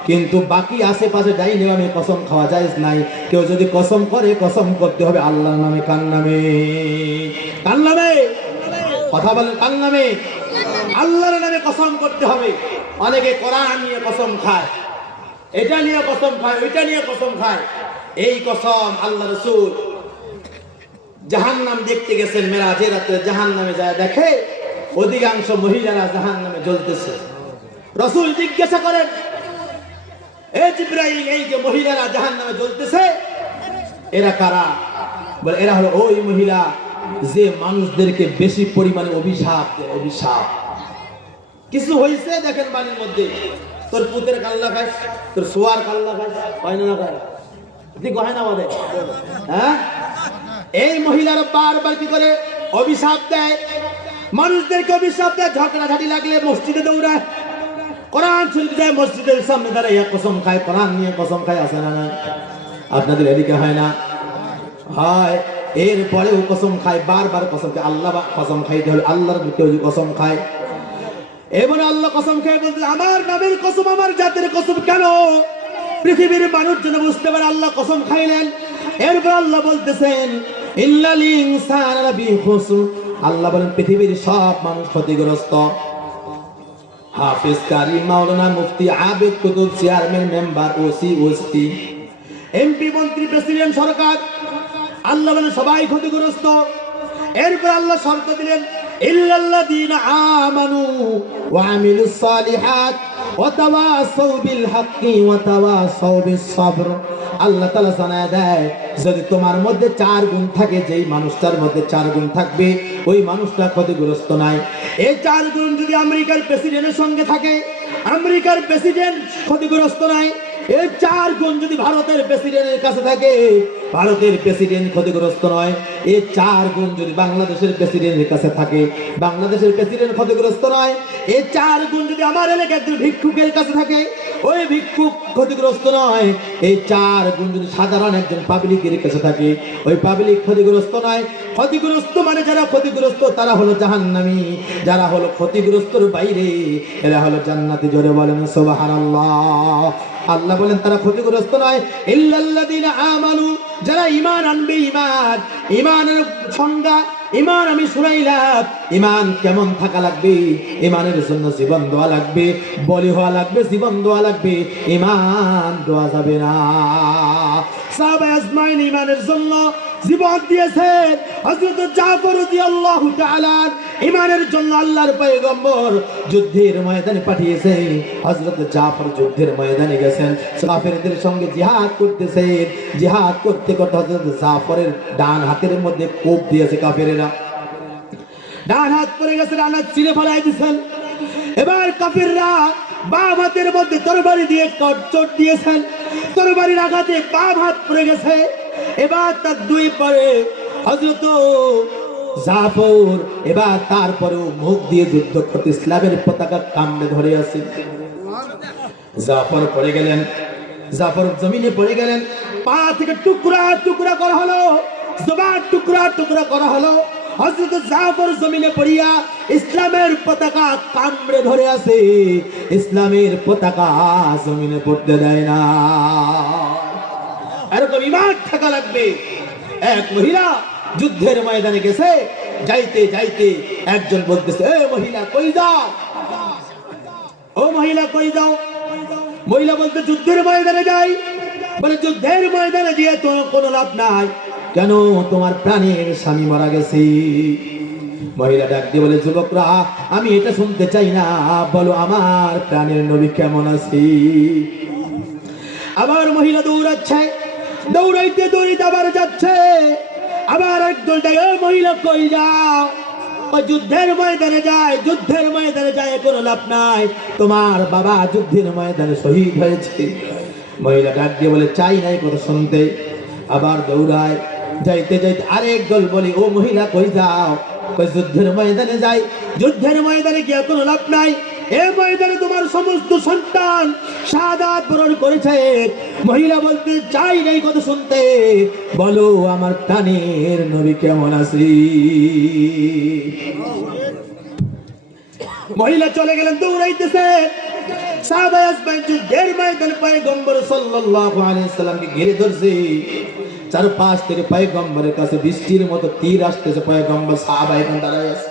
কিন্তু বাকি আশেপাশে যাই নিয়মে কসম খাওয়া জায়েজ নাই। কেউ যদি কসম করে কসম করতে হবে আল্লাহর নামে। কার নামে? কার নামে? কথা বলেন কার নামে? আল্লাহর নামে কসম করতে হবে। অনেকে কোরআন নিয়ে কসম খায়, এটা নিয়ে কসম খায়, ওইটা নিয়ে কসম খায়। এই কসম আল্লাহ রাসূল জাহান্নাম দেখতে গেছেন মেরাজের রাতে, জাহান্নামে যায় দেখে অধিকাংশ মহিলারা জাহান্নামে জ্বলতেছে। রাসূল জিজ্ঞাসা করেন এ জিবরাইল, এই যে মহিলারা জাহান্নামে জ্বলতেছে এরা কারা? বলে এরা হলো ওই মহিলা যে মানুষদেরকে বেশি পরিমাণে অভিশাপ দেয়। অভিশাপ কিছু হয়েছে দেখেন বাড়ির মধ্যে, তোর পুতের কাল্লা খায়, তোর সোয়ার কাল্লা খায়, হয় না? খায় ঠিক হয় না বলে? হ্যাঁ, এই মহিলারা বারবার কি করে অভিশাপ দেয়, মানুষদেরকে অভিশাপ দেয়। ঝগড়াঝাটি লাগলে মসজিদে দৌড়ায়, কোরআন শুনতে যায় মসজিদের সামনে দাঁড়াইয়া কসম খায়, কোরআন নিয়ে কসম খায়। আছে না? না আপনাদের এদিকে হয় না? হয়। এরপরেও কসম খায়, বারবার কসম খায়। আল্লাহ কসম খাইতে হলে আল্লাহর কেউ কসম খায়। এবার আল্লাহ কসম খেয়ে বলতেন, আমার নামের কসম, আমার জাতের কসম। কেন? পৃথিবীর মানুষ যেন বুঝতে পারে আল্লাহ কসম খাইলেন। এরপর আল্লাহ বলতেছেন ইল্লাল ইনসানা লাফি খুসর, আল্লাহ বলেন পৃথিবীর সব মানুষ ক্ষতিগ্রস্ত। হাফেজ, কারি, মাওলানা, মুফতি, আবেদ, কুতুব, chairman, member, OC, OSP, MP, মন্ত্রী, প্রেসিডেন্ট, সরকার, আল্লাহ বলেন সবাই ক্ষতিগ্রস্ত। এরপর আল্লাহ শর্ত দিলেন ইল্লাল্লাযীনা আমানু ওয়া আমিলুস সালিহাত ওয়া তাওয়াসাউ বিল হাক্কি ওয়া তাওয়াসাউ বিস সাবর। আল্লাহ তাআলা জানায় দেয়, যদি তোমার মধ্যে 4 গুণ থাকে, যেই মানুষটার মধ্যে 4 গুণ থাকবে ওই মানুষটা ক্ষতিগ্রস্ত নাই। এই 4 গুণ যদি আমেরিকার প্রেসিডেন্টের সঙ্গে থাকে, আমেরিকার প্রেসিডেন্ট ক্ষতিগ্রস্ত নাই। এই 4 গুণ যদি ভারতের প্রেসিডেন্টের কাছে থাকে, ভারতের প্রেসিডেন্ট ক্ষতিগ্রস্ত নয়। এই 4 গুণ যদি বাংলাদেশের প্রেসিডেন্টের কাছে থাকে, বাংলাদেশের প্রেসিডেন্ট ক্ষতিগ্রস্ত নয়। এই 4 গুণ যদি আমার এলাকার ভিক্ষুকের কাছে থাকে, ওই ভিক্ষুক ক্ষতিগ্রস্ত নয়। এই 4 গুণ যদি সাধারণ একজন পাবলিকের কাছে থাকে, ওই পাবলিক ক্ষতিগ্রস্ত নয়। ক্ষতিগ্রস্ত মানে যারা ক্ষতিগ্রস্ত তারা হলো জাহান্নামী, যারা হলো ক্ষতিগ্রস্তর বাইরে এরা হলো জান্নাতি। জোরে বলেন সুবহানাল্লাহ। আল্লাহ বলেন তারা ক্ষতিগ্রস্ত নয়। ইল্লাল্লাযীনা আমানু, যারা ঈমান আনবে। ঈমান, ঈমানের সংজ্ঞা, ঈমান আমি শুনাইলাম। ঈমান কেমন থাকা লাগবে? ঈমানের জন্য জীবন দেওয়া লাগবে, বলি হওয়া লাগবে, জীবন দেওয়া লাগবে। ঈমান দেওয়া যাবে না। সাহাবায়ে আজমাইন ঈমানের জন্য জীবন দিয়েছেন। হযরত জাফর রাদিয়াল্লাহু তাআলা ঈমানের জন্য আল্লাহর পয়গম্বর যুদ্ধের ময়দানে পাঠিয়েছেন। হযরত জাফর যুদ্ধের ময়দানে গেছেন, কাফেরদের সঙ্গে জিহাদ করতেছেন। জিহাদ করতে করতে হযরত জাফরের ডান হাতের মধ্যে কোপ দিয়েছে কাফেরেরা। ডান হাত পড়ে গেছে, ডান হাত ছিঁড়ে ফেলাই দিয়েছেন। এবার কাফেররা বাম হাতের মধ্যে তরবারি দিয়ে চোট দিয়েছেন। তরবারির আঘাতে বাম হাত পড়ে গেছে। এবার তার 2 পরে হযরত জাফর এবার তারপরেও মুখ দিয়ে যুদ্ধ করতে ইসলামের পতাকা কামড়ে ধরে আছে। জাফর পড়ে গেলেন, জাফর জমিনে পড়ে গেলেন। পা থেকে টুকরা টুকরা করা হলো, জবান টুকরা টুকরা করা হলো। হযরত জাফর জমিনে পড়িয়া ইসলামের পতাকা কামড়ে ধরে আছে। ইসলামের পতাকা জমিনে পড়তে দেয় না। এরকম ঈমান থাকা লাগবে। এক মহিলা যুদ্ধের ময়দানে গেছে, যাইতে যাইতে একজন বলতেছে, এ মহিলা কই যাও? ও মহিলা কই যাও? মহিলা বলতে, যুদ্ধের ময়দানে যাই। বলে, যুদ্ধের ময়দানে গিয়ে তো কোনো লাভ নাই। কেন? তোমার প্রাণের স্বামী মারা গেছে। মহিলা ডাক দিয়ে বলে, যুবকরা আমি এটা শুনতে চাই না, বলো আমার প্রাণের নবী কেমন আছে? আবার মহিলা দৌড়াচ্ছে, দৌড়াইতে দৌড়াইতে আবার যাচ্ছে। আবার একদল ডাকে, মহিলা কই যাও? যুদ্ধের ময়দানে যায়। যুদ্ধের ময়দানে যায় কোনো লাভ নাই, তোমার বাবা যুদ্ধের ময়দানে শহীদ হয়েছে। মহিলা ডাক দিয়ে বলে, চাই নাই কথা শুনতে। আবার দৌড়ায়, যাইতে যাইতে আরেক দল বলে, ও মহিলা কই যাও? যুদ্ধের ময়দানে যাই। যুদ্ধের ময়দানে গিয়ে কোনো লাভ নাই, এই ময়দানে তোমার সমস্ত সন্তান শাহাদাত বরণ করেছে। মহিলা বলতে, চাই নাই কথা শুনতে, বলো আমার প্রাণের নবী কেমন আছে? মহিলা চলে গেলেন, দৌড়াইতেছে। সাহাবায়ে আজমাইন যুদ্ধের ময়দানে পয়গম্বর সাল্লাল্লাহু আলাইহি সাল্লামকে ঘিরে ধরছে। চারপাশ থেকে পয়গম্বরের কাছে বৃষ্টির মতো তীর আসতেছে। পয়গম্বর সাহাবায়ে দাঁড়ায় আছে।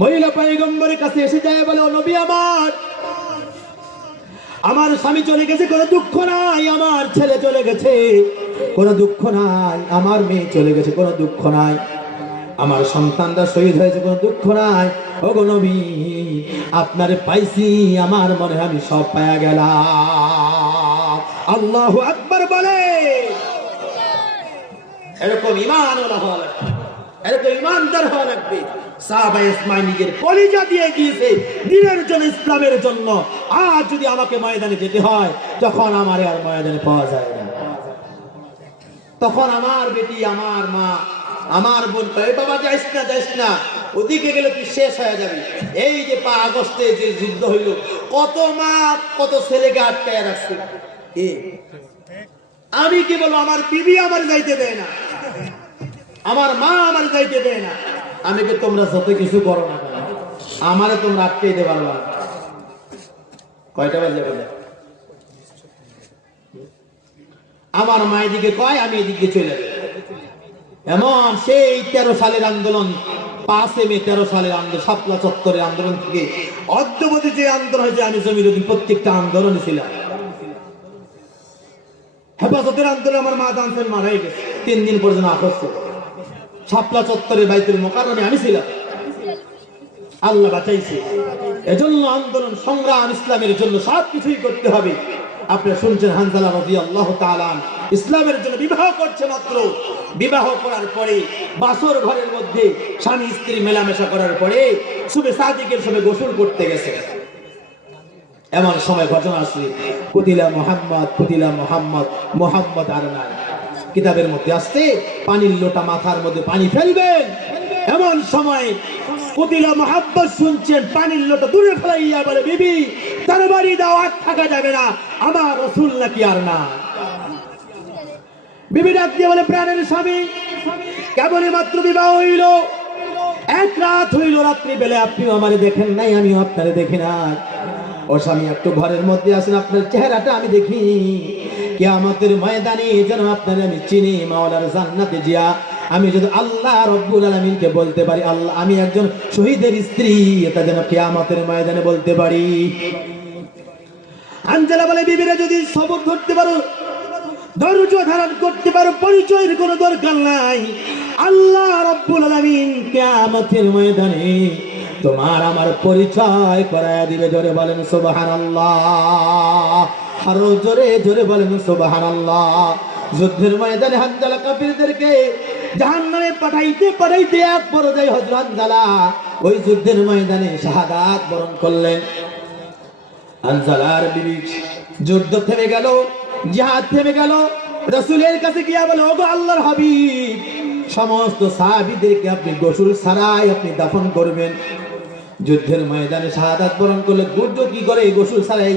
মহিলা পয়গম্বরের কাছে এসে যায়, বলে, ও নবী আমার, আমার স্বামী চলে গেছে, কোনো দুঃখ নাই। আমার ছেলে চলে গেছে, কোনো দুঃখ নাই। আমার মেয়ে চলে গেছে, কোনো দুঃখ নাই। আমার সন্তানরা শহীদ হয়েছে, কোনো দুঃখ নাই। ও গো নবী, আপনারে পাইছি, আমার মনে হয় আমি সব পায়া গেলাম। আল্লাহু আকবার বলে। এরকম ঈমান হওয়া লাগবে, এরকম ঈমানদার হওয়া লাগবে। সাহাবায়ে ইসমাইল নিজের কলিজা দিয়ে গিয়েছে দিনের জন্য, ইসলামের জন্য। আজ যদি আমাকে ময়দানে যেতে হয়, তখন আমার আর ময়দানে পাওয়া যায় না। তখন আমার বেটি, আমার মা, আমার বোন, বাবা যাইস না, যাইস না, ওদিকে গেলে তুই শেষ হয়ে যাবি। এই যে 5 আগস্টে যে যুদ্ধ হইল, কত মা কত ছেলেকে আটকায় রাখছে। আমি কি বলবো, আমার বিবি আমার যাইতে দেয় না, আমার মা আমার যাইতে দেয় না। আমি কি, তোমরা যত কিছু করো না কেন, আমারে তোমরা আটকে দিতে পারবা না। কয়টা বাজে বলে আমার মা এদিকে কয়, আমি এদিকে চলে যাই। এমন সেই 13 সালের আন্দোলন, 5 মে 13 সালের আন্দোলন, শাপলা চত্বরের আন্দোলন থেকে অদ্যবধি যে আন্দোলন হয়েছে, আমি জমির প্রত্যেকটা আন্দোলনে ছিলাম। হেফাজতের আন্দোলন আমার মা জানতেন, মারা গেছে 3 দিন পর্যন্ত আফস ছিল। শাপলা চত্বরে বাইতুল মোকাররমে আমি ছিলাম, আল্লাহ বাঁচাইছে। এজন্য আন্দোলন সংগ্রাম ইসলামের জন্য সবকিছুই করতে হবে। আপনারা শুনছেন হানজালা রাদিয়াল্লাহু তাআলা ইসলামের জন্য বিবাহ করছে, মাত্র বিবাহ করার পরে বাসর ঘরের মধ্যে স্বামী স্ত্রী মেলামেশা করার পরে শুভে সাদিকের সময় গোসল করতে গেছে। এমন সময় ঘটনা আসলে কুতিলা মুহাম্মদ, কুতিলা মুহাম্মদ, মুহাম্মদ আর নাই। কিতাবের মধ্যে আসছে পানির লোটা মাথার মধ্যে পানি ফেলবেন, এমন সময় কুতিলা মুহাম্মদ শুনছেন, পানির লোটা দূরে ফেলাইয়া বলে, বিবি তার বাড়ি দাও, আর থাকা যাবে না, আমার রাসূল নাকি আর না। বিবি ডাক দিয়ে বলে, প্রাণের স্বামী, কেবলই মাত্র বিবাহ হইল, 1 রাত হইল, রাত্রি বেলা আপনিও আমারে দেখেন নাই, আমিও আপনারে দেখি নাই। ও স্বামী, একটু ঘরের মধ্যে আসেন, আপনার চেহারাটা আমি দেখি, কিয়ামতের ময়দানে যেন আপনারে আমি চিনি, মাওলার জান্নাতে জিয়া আমি যদি আল্লাহ রব্বুল আলামিনকে বলতে পারি, আল্লাহ আমি একজন শহীদের স্ত্রী, এটা যেন কিয়ামতের ময়দানে বলতে পারি। হানজালা বলে, বিবিরা যদি সবর ধরতে পারো, ধৈর্য ধারণ করতে পারো, পরিচয়ের কোনো দরকার নাই, আল্লাহ রব্বুল আলামিন কিয়ামতের ময়দানে তোমার আমার পরিচয় করায় দিবে। জোরে বলেন সুবহানাল্লাহ, আরো জোরে জোরে বলেন সুবহানাল্লাহ। যুদ্ধের ময়দানে হানজালা কাফিরদেরকে জাহান্নামে পাঠাইতে পাঠাইতে এক পর্যায়ে হযরত হানজালা ওই যুদ্ধের ময়দানে শাহাদাত বরণ করলেন। হানজালার বিবি যুদ্ধ থেমে গেল, জিহাদ থেমে গেল, রাসূলের কাছে গিয়া বলে, ওগো আল্লাহর হাবিব, সমস্ত সাহাবীদেরকে আপনি গোসল ছাড়াই আপনি দাফন করবেন। যুদ্ধের ময়দানে শাহাদাত বরণ করলে গুরু কি করে গোসল ছাড়াই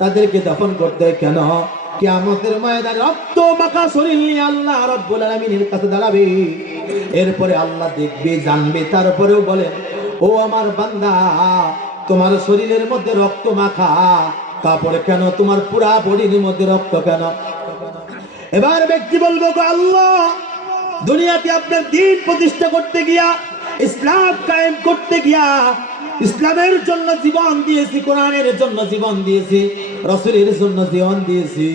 তাদেরকে দাফন করতে হয় কেন? কিয়ামতের ময়দানে রক্ত মাখা শরীর নিয়ে আল্লাহ রাব্বুল আলামিনের কাছে দাঁড়াবে, এরপরে আল্লাহ দেখবে জানবে, তারপরেও বলেন, ও আমার বান্দা, তোমার শরীরের মধ্যে রক্ত মাখা কাপড় কেন? তোমার পুরা বডির মধ্যে রক্ত কেন? এবার ব্যক্তি বলবো, গো আল্লাহ, দুনিয়াতে আপনার দ্বীন প্রতিষ্ঠা করতে গিয়া, ইসলাম কায়েম করতে গিয়া, ইসলামের জন্য জীবন দিয়েছি, কোরআনের জন্য জীবন দিয়েছি, রাসূলের জন্য জীবন দিয়েছি,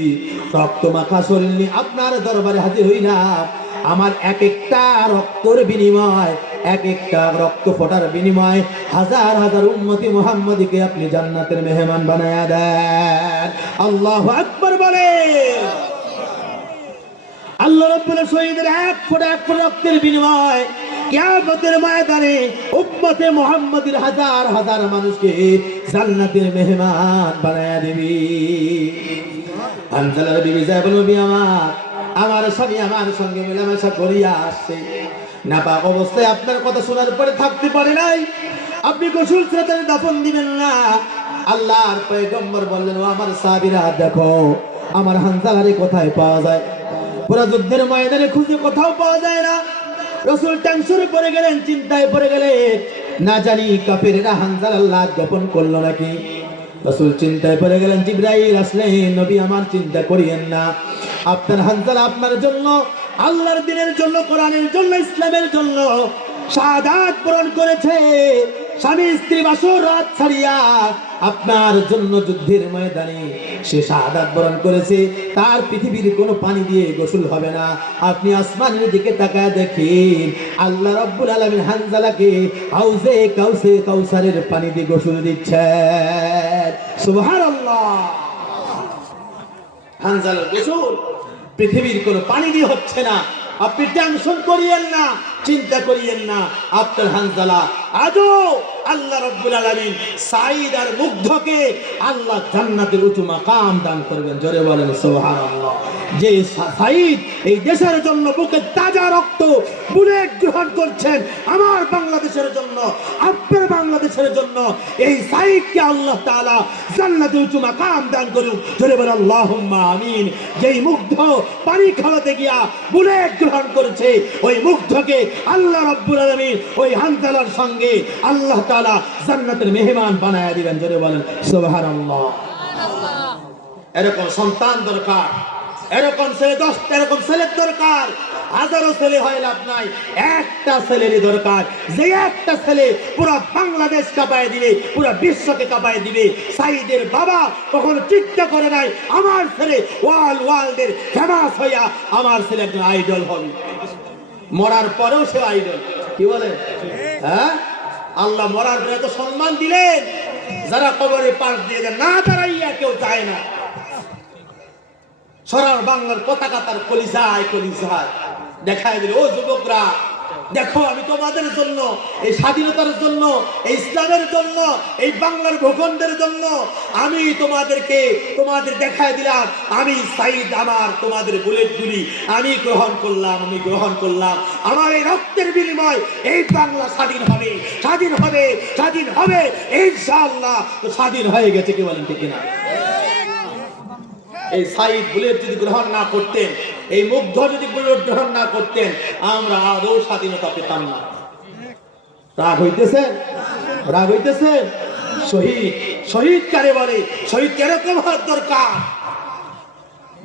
রক্ত মাখা শরীর নিয়ে আপনার দরবারে হাজির হইলাম। আমার এক একটা রক্তের বিনিময়, এক একটা রক্ত ফোটার বিনিময় হাজার হাজার উম্মতি মুহাম্মাদীকে আপনি জান্নাতের মেহমান বানায়া দেন। আল্লাহু আকবার বলে। আল্লাহ রাব্বুল শহীদের এক ফোঁটা রক্তের বিনিময় কিয়ামতের ময়দানে উম্মতে মুহাম্মাদীর হাজার হাজার মানুষকে জান্নাতের মেহমান বানায়া দিবি। হানজালার বিবি যায় বলবি, আমার স্বামী আমার সঙ্গে মেলামেশা করিয়া আসছে, নাপাক অবস্থায় আপনার কথা শোনার পরে থাকতে পারে নাই, আপনি গোসল ছাড়া দাফন দিবেন না। আল্লাহর পয়গম্বর বললেন, ও আমার সাহাবীরা, দেখো আমার হানজালারে কোথায় পাওয়া যায়? পুরো যুদ্ধের ময়দানে খুঁজে কোথাও পাওয়া যায় না। রাসূল টেনশনে পড়ে গেলেন, চিন্তায় পড়ে গেলেন, না জানি কাফেররা হানজালার লাশ গোপন করলো নাকি। রাসূল চিন্তায় পড়ে গেলেন, জিবরাইল আসলেন, নবী আমার চিন্তা করিয়েন না, আপনার হানজালা আপনার জন্য, আল্লাহর দ্বীনের জন্য, কোরআনের জন্য, ইসলামের জন্য শাহাদাত বরণ করেছে। স্বামী স্ত্রী বাসর রাত ছাড়িয়া আপনার জন্য যুদ্ধের ময়দানে সে শাহাদাত বরণ করেছে, তার পৃথিবীর কোনো পানি দিয়ে গোসল হবে না। আপনি আসমানের দিকে তাকায় দেখেন, আল্লাহ রাব্বুল আলামিন হানজালাকে হাউজে কাউসারের পানি দিয়ে গোসল দিচ্ছেন। সুবহানাল্লাহ। হানজালার গোসল পৃথিবীর কোনো পানি দিয়ে হচ্ছে না। আপনি টেনশন করিয়েন না, চিন্তা করিয়েন না, আপনার হানজালা আজও আল্লাহ রাব্বুল আলামিন সাঈদ আর মুগ্ধকে আল্লাহ জান্নাতের উঁচু মাকাম দান করবেন। জোরে বলেন সুবহানাল্লাহ। যে সাইদ এই দেশের জন্য বুকে তাজা রক্ত বুলেট গ্রহণ করছেন আমার বাংলাদেশের জন্য, আপনার বাংলাদেশের জন্য, এই সাইদকে আল্লাহ তাআলা জান্নাতুল উঁচু মাকাম দান করুন। জোরে বলেন আল্লাহুম্মা আমিন। যেই মুগ্ধ পানি খাওয়াতে গিয়া বুলেট গ্রহণ করেছে, ওই মুগ্ধকে আল্লাহ রাব্বুল আলামিন ওই হানজালার সঙ্গে আল্লাহ তাআলা জান্নাতের মেহমান বানায়া দিবেন। জোরে বলেন সুবহানাল্লাহ। এরকম সন্তান দরকার, এরকম ছেলে, 10টা এরকম ছেলের দরকার। হাজারো ছেলে হয় লাভ নাই, একটা ছেলেরই দরকার, যে একটা ছেলে পুরো বাংলাদেশ কাঁপায় দিবে, পুরো বিশ্বকে কাঁপায় দিবে। সাইদের বাবা কখনো চিন্তা করে নাই আমার ছেলে ওয়ার্ল্ডের ফেমাস হইয়া আমার ছেলে একজন আইডল হবে, মরার পরেও সে আইডল। কি বলে? হ্যাঁ, আল্লাহ মরার পরে এত সম্মান দিলেন, যারা কবরে পাশ দিয়ে যায় না দাঁড়াইয়া কেউ যায় না, সরার বাংলার পতাকা তার কলিজায় কলিজায় দেখায় দিল, ও যুবকরা দেখো আমি তোমাদের জন্য, এই স্বাধীনতার জন্য, এই ইসলামের জন্য, এই বাংলার ভূখণ্ডের জন্য আমি তোমাদের দেখায় দিলাম, আমি সাইদ, আমার তোমাদের বুলেটগুলি আমি গ্রহণ করলাম, আমি গ্রহণ করলাম, আমার এই রক্তের বিনিময় এই বাংলা স্বাধীন হবে, স্বাধীন হবে, স্বাধীন হবে ইনশাআল্লাহ। তো স্বাধীন হয়ে গেছে, কি বলেন ঠিক না? এই সাইদ বুলেট যদি গ্রহণ না করতেন, এই মুগ্ধ যদি বুলেট গ্রহণ না করতেন, আমরা আদৌ স্বাধীনতা পেতাম না। রাগ হইতেছে? রাগ হইতেছে? শহীদ, শহীদ কারে বলে? শহীদ কিরকম হওয়ার দরকার?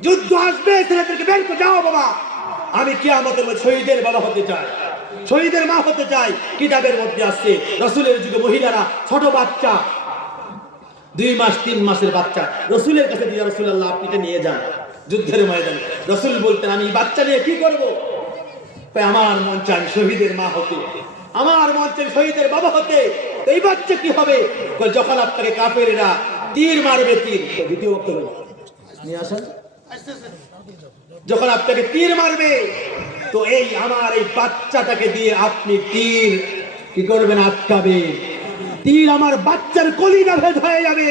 যুদ্ধ আসবে, ছেলেদেরকে বের করে যাও বাবা, আমি কিয়ামতের মধ্যে শহীদের বাবা হতে চাই, শহীদের মা হতে চাই। কিতাবের মধ্যে আসছে রাসূলের যুগে মহিলারা ছোট বাচ্চা, 2 মাস 3 মাসের বাচ্চা রসুলের কাছে দিয়ে, রাসূলুল্লাহ আপনি এটা নিয়ে যান যুদ্ধের ময়দানে। রসুল বলতেন আমি বাচ্চা নিয়ে কি করব? আমার মন চাই শহীদের মা হতে, আমার মন চাই শহীদের বাবা হতে। এই বাচ্চা কি হবে? যখন আপনাকে কাফেরেরা তীর মারবে, তীর দ্বিতীয় বক্তব্য নিয়ে আসেন, যখন আপনাকে তীর মারবে, তো এই আমার এই বাচ্চাটাকে দিয়ে আপনি তীর কি করবেন? আটকাবে। তীর আমার বাচ্চার কলিজা ভেদ হয়ে যাবে,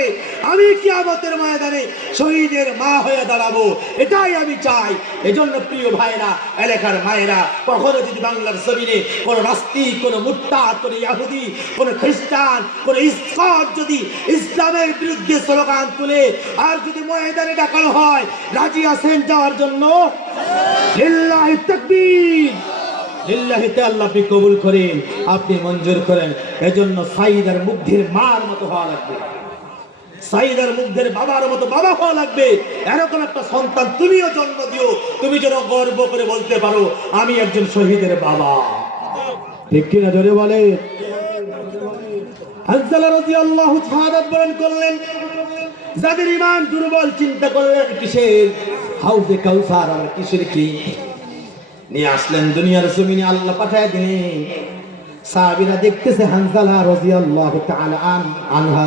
আমি কিয়ামতের ময়দানে শহীদের মা হয়ে দাঁড়াবো, এটাই আমি চাই। এজন্য প্রিয় ভাইরা, এলাকার মায়েরা, কখনো যদি বাংলার জমিনে কোন নাস্তিক, কোন মুরতাদ, কোন ইহুদি, কোন খ্রিস্টান, কোন ইসকন যদি ইসলামের বিরুদ্ধে স্লোগান তুলে আর যদি ময়দানে ডাকানো হয়, রাজি আছেন যাওয়ার জন্য? লিল্লাহি তাকবীর, লিল্লাহিতে আল্লাহ আপনি কবুল করেন, আপনি মঞ্জুর করেন। এজন্য সাইদার মুগ্ধের মার মতো হওয়া লাগবে, সাইদার মুগ্ধের বাবার মতো বাবা হওয়া লাগবে। এরকম একটা সন্তান তুমিও জন্ম দিও, তুমি যেন গর্ব করে বলতে পারো আমি একজন শহীদের বাবা। ঠিক কিনা জোরে বলে? হানজালা রাদিয়াল্লাহু শাহাদাত বরণ করলেন। যাদের ঈমান দুর্বল চিন্তা করলেন কিসের হাউজে কাউসার আর কিসের কি নিয়ে আসলেন দুনিয়ার জমিনে, আল্লাহ পাঠায় দিলেন। সাহাবীরা দেখতেছে হানজালা রাদিয়াল্লাহু তাআলা আনহা,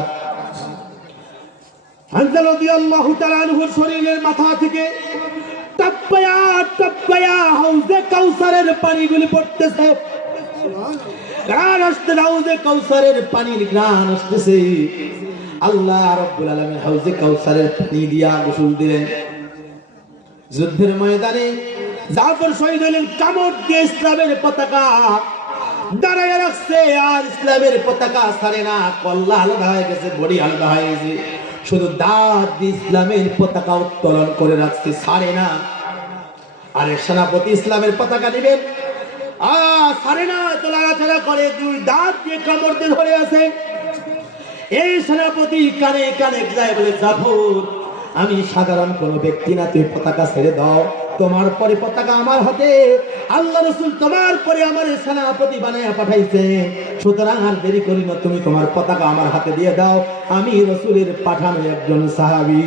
হানজালা রাদিয়াল্লাহু তাআলা আনহুর শরীরের মাথা থেকে টপকায়া টপকায়া হাউজে কাউসারের পানিগুলি পড়তেছে। গ্রান আসতে, হাউজে কাউসারের পানির গ্রান আসতেছে। আল্লাহ রাব্বুল আলামিন হাউজে কাউসারের পানি দিয়া গোসল দিলেন। যুদ্ধের ময়দানে জাফর শহীদ হলেন, কামড় দিয়ে ইসলামের পতাকা দাঁড়ায় রাখছে, আর ইসলামের পতাকা ছাড়ে না। কল্লা আলাদা হয়ে গেছে, বডি আলাদা হয়ে গেছে, শুধু দাঁত দিয়ে ইসলামের পতাকা উত্তোলন করে রাখছে, ছাড়ে না। আরে সেনাপতি ইসলামের পতাকা দিবেন, ছাড়ে না, তোলাছাড়া করে, 2 দাঁত দিয়ে কামড় দিয়ে ধরে আছে। এই সেনাপতি কানে কানে যায় বলে, জাফর আমি সাধারণ কোনো ব্যক্তি না, তুমি পতাকা ছেড়ে দাও, তোমার পরে পতাকা আমার হাতে, আল্লাহ রাসূল তোমার পরে আমার সেনাপতি বানায়া পাঠাইছে, সুতরাং আর দেরি করি না, তুমি তোমার পতাকা আমার হাতে দিয়ে দাও, আমি রাসূলের পাঠানো একজন সাহাবী।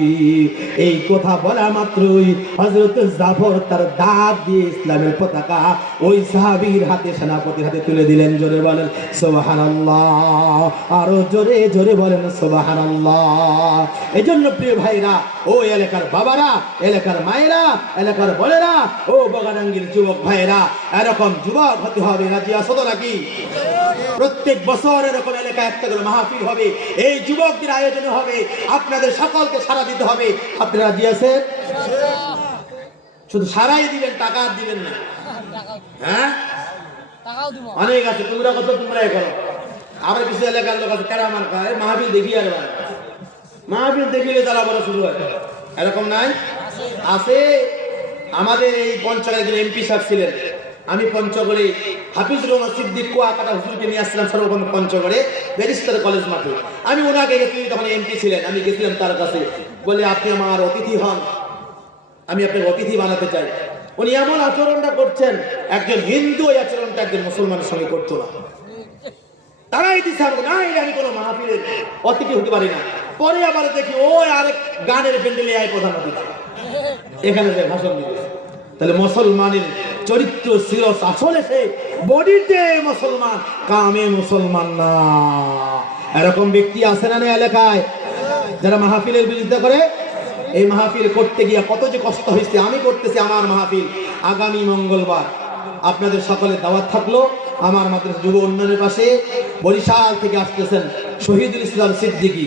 এই কথা বলা মাত্রই হযরত জাফর তার দাঁত দিয়ে ইসলামের পতাকা ওই সাহাবীর হাতে, সেনাপতির হাতে তুলে দিলেন। জোরে বলেন সুবহানাল্লাহ, আরো জোরে জোরে বলেন সুবহানাল্লাহ। এজন্য প্রিয় ভাইরা, ও এলাকার বাবারা, এলাকার মায়েরা, এলাকার বলেরা, ও বগাডাঙ্গির যুবক ভাইরা, এরকম যুবক হতে হবে। রাজি আছো তো নাকি? প্রত্যেক বছর এরকম এলাকায় একটা করে মাহফিল হবে, এই যুবকদের আয়োজনে হবে, আপনাদের সকলকে সাড়া দিতে হবে। আপনারা রাজি আছেন? শুধু সারাই দিবেন, টাকা আর দিবেন না। হ্যাঁ, অনেক আছে, তোমরা কত তোমরা করো। আবার কিছু এলাকার লোক আছে তারা আমার গায়ে মাহফিল দেখি, আর মাহফিল দেখিলে তারা বলা শুরু হয়। এরকম নাই? আছে। আমাদের এই পঞ্চগড়ে একজন এমপি সাহেব ছিলেন। আমি পঞ্চগড়ে হাফিজুর রহমান সিদ্দিক কুয়াকাটা হুজুরকে নিয়ে আসছিলাম সর্বপ্রথম পঞ্চগড়ে ব্যারিস্টার কলেজ মাঠে। আমি ওনাকে গেছি, তখন এমপি ছিলেন। আমি গেছিলাম তার কাছে, বলে আপনি আমার অতিথি হন, আমি আপনাকে অতিথি বানাতে চাই। উনি এমন আচরণটা করছেন, একজন হিন্দু এই আচরণটা একজন মুসলমানের সঙ্গে করতো না। তারাই দিচ্ছে আমাকে, না আমি কোনো মাহফিলের অতিথি হতে পারি না। পরে আবার দেখি ওই আরেক গানের প্যান্ডেলে আয় প্রধান অতিথি, এখানে যে ভাষণ দিবে। তাহলে মুসলমানের চরিত্র সিরস আসলে সে বডিতে মুসলমান, কামে মুসলমান না। এরকম ব্যক্তি আছে না এলাকায় যারা মাহফিলের বিরোধিতা করে? এই মাহফিল করতে গিয়ে কত যে কষ্ট হয়েছে। আমি করতেছি আমার মাহফিল আগামী মঙ্গলবার, আপনাদের সকলের দাওয়াত থাকলো। আমার মাদ্রাসা যুব উন্নয়নের পাশে বরিশাল থেকে আসতেছেন শহীদুল ইসলাম সিদ্দিকী,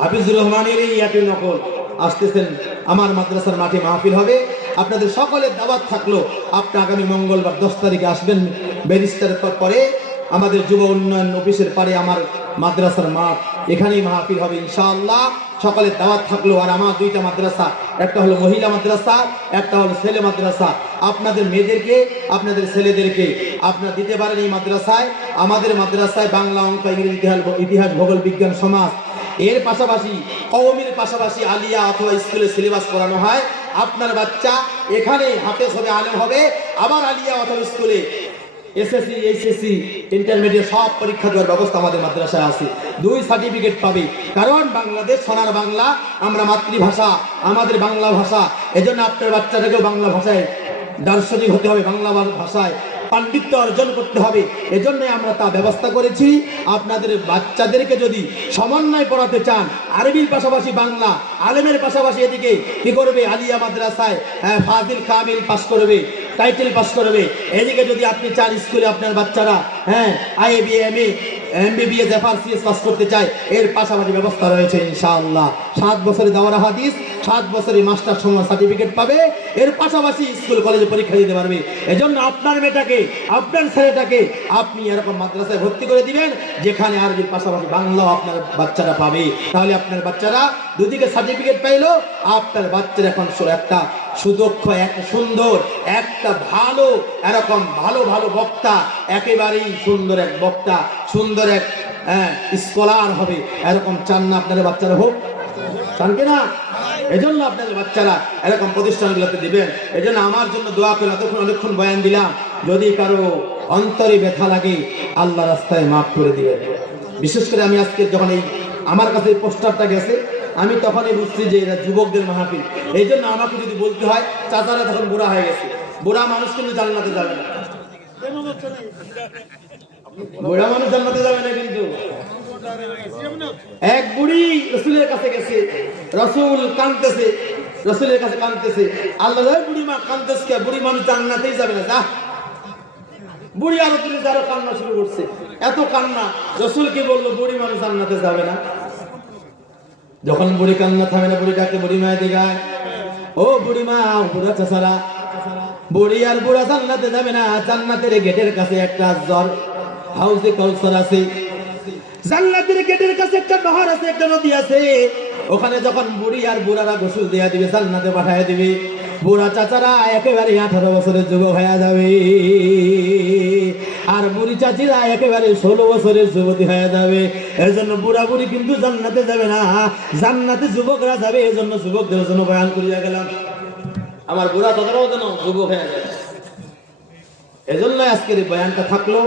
হাফিজুর রহমানের এই একই নকল আসতেছেন। আমার মাদ্রাসার মাঠে মাহফিল হবে, আপনাদের সকলের দাওয়াত থাকলো। আপনি আগামী মঙ্গলবার 10 তারিখে আসবেন। ব্যারিস্টারের পরে আমাদের যুব উন্নয়ন অফিসের পারে আমার মাদ্রাসার মাঠ, এখানেই মাহফিল হবে ইনশাআল্লাহ। সকলের দাওয়াত থাকলো। আর আমার দুইটা মাদ্রাসা, একটা হলো মহিলা মাদ্রাসা, একটা হলো ছেলে মাদ্রাসা। আপনাদের মেয়েদেরকে, আপনাদের ছেলেদেরকে আপনারা দিতে পারেন এই মাদ্রাসায়। আমাদের মাদ্রাসায় বাংলা, অঙ্ক, ইংরেজি, ইতিহাস, ভূগোল, বিজ্ঞান, সমাজ, এর পাশাপাশি কওমির পাশাপাশি আলিয়া অথবা স্কুলে সিলেবাস পড়ানো হয়। আপনার বাচ্চা এখানে হাফেজ হবে, আলেম হবে, আবার আলিয়া অথবা স্কুলে এসএসসি, এইচএসসি, ইন্টারমিডিয়েট সব পরীক্ষা দেওয়ার ব্যবস্থা আমাদের মাদ্রাসায় আছে। 2 সার্টিফিকেট পাবে। কারণ বাংলাদেশ সোনার বাংলা, আমরা মাতৃভাষা আমাদের বাংলা ভাষা। এজন্য আপনার বাচ্চাটাকেও বাংলা ভাষায় দার্শনিক হতে হবে, বাংলা ভাষায় পাণ্ডিত্য অর্জন করতে হবে। এজন্য আমরা তা ব্যবস্থা করেছি। আপনাদের বাচ্চাদেরকে যদি সমন্বয় পড়াতে চান, আরবির পাশাপাশি বাংলা, আলেমের পাশাপাশি এদিকে কি করবে, আলিয়া মাদ্রাসায় ফাজিল কামিল পাস করবে, টাইটেল পাস করবে। এদিকে যদি আপনি চান স্কুলে আপনার বাচ্চারা আইএবি, এমএ, এমবিবিএস, এফআরসিএস পাস করতে চায়, এর পাশাপাশি ব্যবস্থা রয়েছে ইনশাআল্লাহ। 7 বছরের দাওরা হাদিস, 7 বছরের মাস্টার সময় সার্টিফিকেট পাবে, এর পাশাপাশি স্কুল কলেজে পরীক্ষা দিতে পারবে। এজন্য আপনার মেয়েটাকে, আপনার ছেলেটাকে আপনি এরকম মাদ্রাসায় ভর্তি করে দিবেন, যেখানে আরবির পাশাপাশি বাংলাও আপনার বাচ্চারা পাবে। তাহলে আপনার বাচ্চারা দুদিকে সার্টিফিকেট পাইলো। আপনার বাচ্চারা এখন একটা সুদক্ষ, একটা সুন্দর, একটা ভালো, এরকম ভালো ভালো বক্তা, একেবারেই সুন্দর এক বক্তা, সুন্দর এক স্কলার হবে। এরকম চান না আপনাদের বাচ্চারা হোক? চান কিনা? এজন্য আপনাদের বাচ্চারা এরকম প্রতিষ্ঠানগুলোতে দিবেন। এজন্য আমার জন্য দোয়া করে এতক্ষণ অনেকক্ষণ বয়ান দিলাম। যদি কারো অন্তরে ব্যথা লাগে, আল্লাহ রাস্তায় মাফ করে দিবেন। বিশেষ করে আমি আজকে যখন এই আমার কাছে এই পোস্টারটা গেছে, আমি তখনই বুঝছি যে এরা যুবকদের মাহফিল। এই জন্য আমাকে যদি বলতে হয়, চাচারা তখন বুড়া হয়ে গেছে। বুড়া মানুষ কিন্তু জান্নাতে যাবে না, বুড়া মানুষ জান্নাতে যাবে না। কিন্তু এক বুড়ি রসুলের কাছে গেছে, রসুল কাঁদতেছে, রসুলের কাছে কাঁদতেছে। আল্লাহ, বুড়ি মা কাঁদতেছে, বুড়ি মানুষ জান্নাতেই যাবে না, যা। বুড়ি আরো তুলে আরো কান্না শুরু করছে, এত কান্না। রসুলকে বললো বুড়ি মানুষ জান্নাতে যাবে না। যখন বুড়ি কান্না থামে না, বুড়িটাকে বুড়ি মায়ের দিঘায়, ও বুড়ি মা, বুড়া চাচারা, বুড়ি আর বুড়া জান্নাতে যাবে না। জান্নাতের গেটের কাছে একটা হাউজে কাউসার আছে, জান্নাতের গেটের কাছে একটা নহর আছে, একটা নদী আছে। ওখানে যখন বুড়ি আর বুড়ারা গোসল দেয়া দিবে, জান্নাতে পাঠায় দিবে। বুড়া চাচারা একেবারে 18 বছরের যুবক হয়ে যাবে, আর বুড়ি চাচিরা একেবারে 16 বছরের যুবতী হয়ে যাবে। এর জন্য বুড়া বুড়ি কিন্তু জান্নাতে যাবে না, জান্নাতে যুবকরা যাবে। এই জন্য যুবকদের জন্য বয়ান করিয়া গেলাম, আমার বুড়া চাচারাও যেন যুবক হয়ে যায়। এজন্য আজকের এই বয়ানটা থাকলো।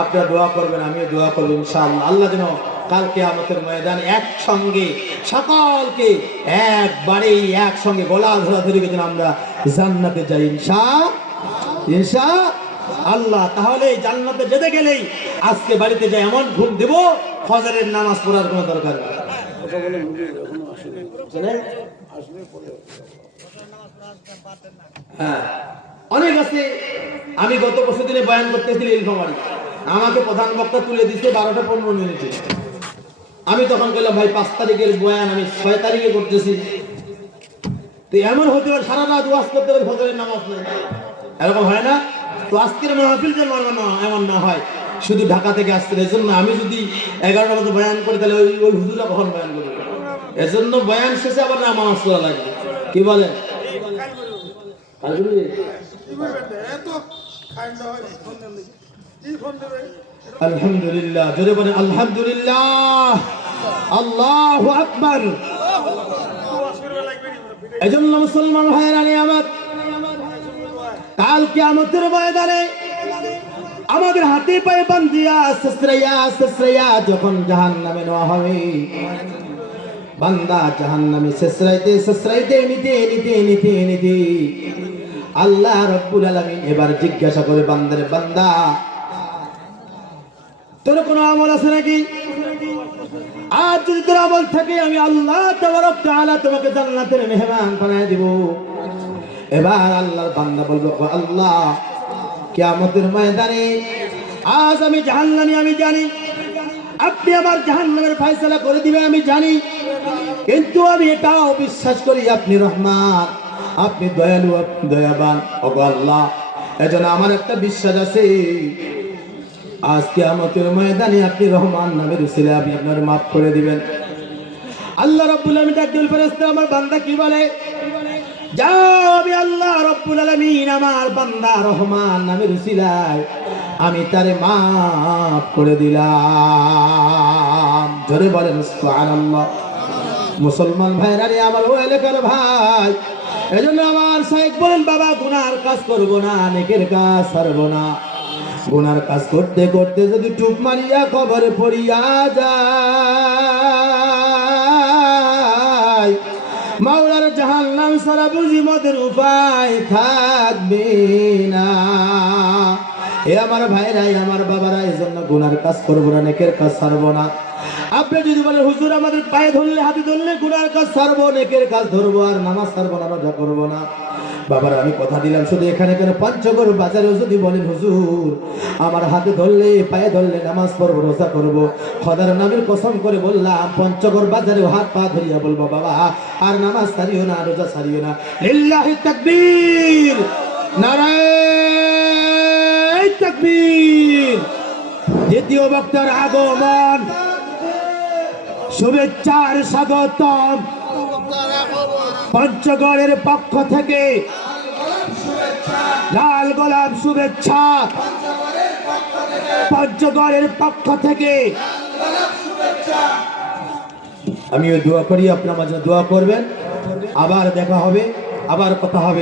আপনারা দোয়া করবেন, আমিও দোয়া করবো ইনশাআল্লাহ। আল্লাহ যেন কাল কিয়ামতের ময়দানে একসঙ্গে সকলকে একবারেই একসঙ্গে গলা ধরাধরি যেন আমরা জান্নাতে যাই ইনশাআল্লাহ। তাহলে জান্নাতে যেতে গেলেই আজকে বাড়িতে যাই এমন ঘুম দেব, ফজরের নামাজ পড়ার কোনো দরকার নেই। হ্যাঁ, অনেক আছে। আমি গত বছর দিনে বয়ান করতেছি নীলফামারী, আমাকে প্রধান বক্তা তুলে দিচ্ছে 12টা 15 মিনিটে। আমি তখন বললাম, ভাই 5 তারিখের বয়ান আমি 6 তারিখে করতেছি। তো এমন হতে পারে সারা রাত ওয়াজ করতে পারে ফজরের নামাজ নাই, এরকম হয় না? তো আজকের মাহফিল যেন এমন না হয়, শুধু ঢাকা থেকে আসতে। এই জন্য আমি যদি 11টা মতো বয়ান করি তাহলে ওই ওই হুজুরা কখন বয়ান করবে? এজন্য বয়ান শেষে আবার নামাজ পড়া লাগবে। কি বলেন? আলহামদুলিল্লাহ, জোরে বলেন আলহামদুলিল্লাহ, আল্লাহু আকবার। এজন্য মুসলমান ভাইয়েরা আমার, কাল কিয়ামতের ময়দানে আমাদের হাতে পায়ে বান্ধিয়া শেষরাইয়া যখন জাহান্নামে নেওয়া হবে, বান্দা জাহান্নামে শেষরাইতে নিতে আল্লাহ রাব্বুল আলামিন এবার জিজ্ঞাসা করে বান্দারে, বান্দা তোর কোনো আমল আছে নাকি? আর যদি তোর আমল থাকে আমি আল্লাহ তাবারক তাআলা তোমাকে জান্নাতের মেহমান বানায় দিব। এবার আল্লাহর বান্দা বলবে, ও আল্লাহ, কিয়ামতের ময়দানে আজ আমি জাহান্নামী, আমি জানি আপনি আমার জাহান্নামের ফয়সালা করে দিবেন, আমি জানি, কিন্তু আমি এটাও বিশ্বাস করি আপনি রহমান, আপনি দয়ালু, আপনি দয়াবান। ও আল্লাহ, এজন্য আমার একটা বিশ্বাস আছে, আজ কিয়ামতের ময়দানে আপনি রহমান নামের উসিলায় আপনি আপনার মাফ করে দিবেন। আল্লাহ রাব্বুল আলামিন ডাকল, ফেরেশতা আমার বান্দা কি বলে? যাও, আমি আল্লাহ রাব্বুল আলামিন আমার বান্দা রহমান নামের উসিলায় আমি তারে মাফ করে দিলাম। জোরে বলেন সুবহানাল্লাহ। মুসলমান ভাইরা রে আমার, ও এলাকার ভাই, এজন্য আমার শাইখ বলেন, বাবা গুনার কাজ করব না, নেকের কাজ ছাড়ব না। গুনার কাজ করতে করতে যদি টুপ মারিয়া কবরে পড়িয়া যায়, মাওলার জাহান্নাম ছাড়া বুঝি মদের উপায় থাকবে না। এ আমার ভাইরা, আমার বাবারা, এজন্য গুনার কাজ করবো না, নেকের কাজ ছাড়বো না। আপনি যদি বলেন হুজুর আমাদের পায়ে ধরলে, হাতে ধরলে গুনার কাজ ছাড়বো, নেকের কাজ ধরবো, আর নামাজ ছাড়বো না, রোজা করবো না, বাবার আমি কথা দিলাম, শুধু এখানে কেন পঞ্চগড় বাজারেও যদি বলেন হুজুর আমার হাতে ধরলে, পায়ে ধরলে নামাজ পড়বো, রোজা করবো, খোদার নামের কসম করে বললাম, পঞ্চগড় বাজারেও হাত পা ধরিয়া বলবো, বাবা আর নামাজ ছাড়িও না, রোজা ছাড়িও না। লিল্লাহি তাকবীর, নারায়ে তাকবীর। দ্বিতীয় বক্তার আগমন, শুভেচ্ছার স্বাগতম। পঞ্চগড়ের পক্ষ থেকে লাল গোলাপ শুভেচ্ছা, পঞ্চগড়ের পক্ষ থেকে আমিও দোয়া করি, আপনার মাঝে দোয়া করবেন। আবার দেখা হবে, আবার কথা হবে।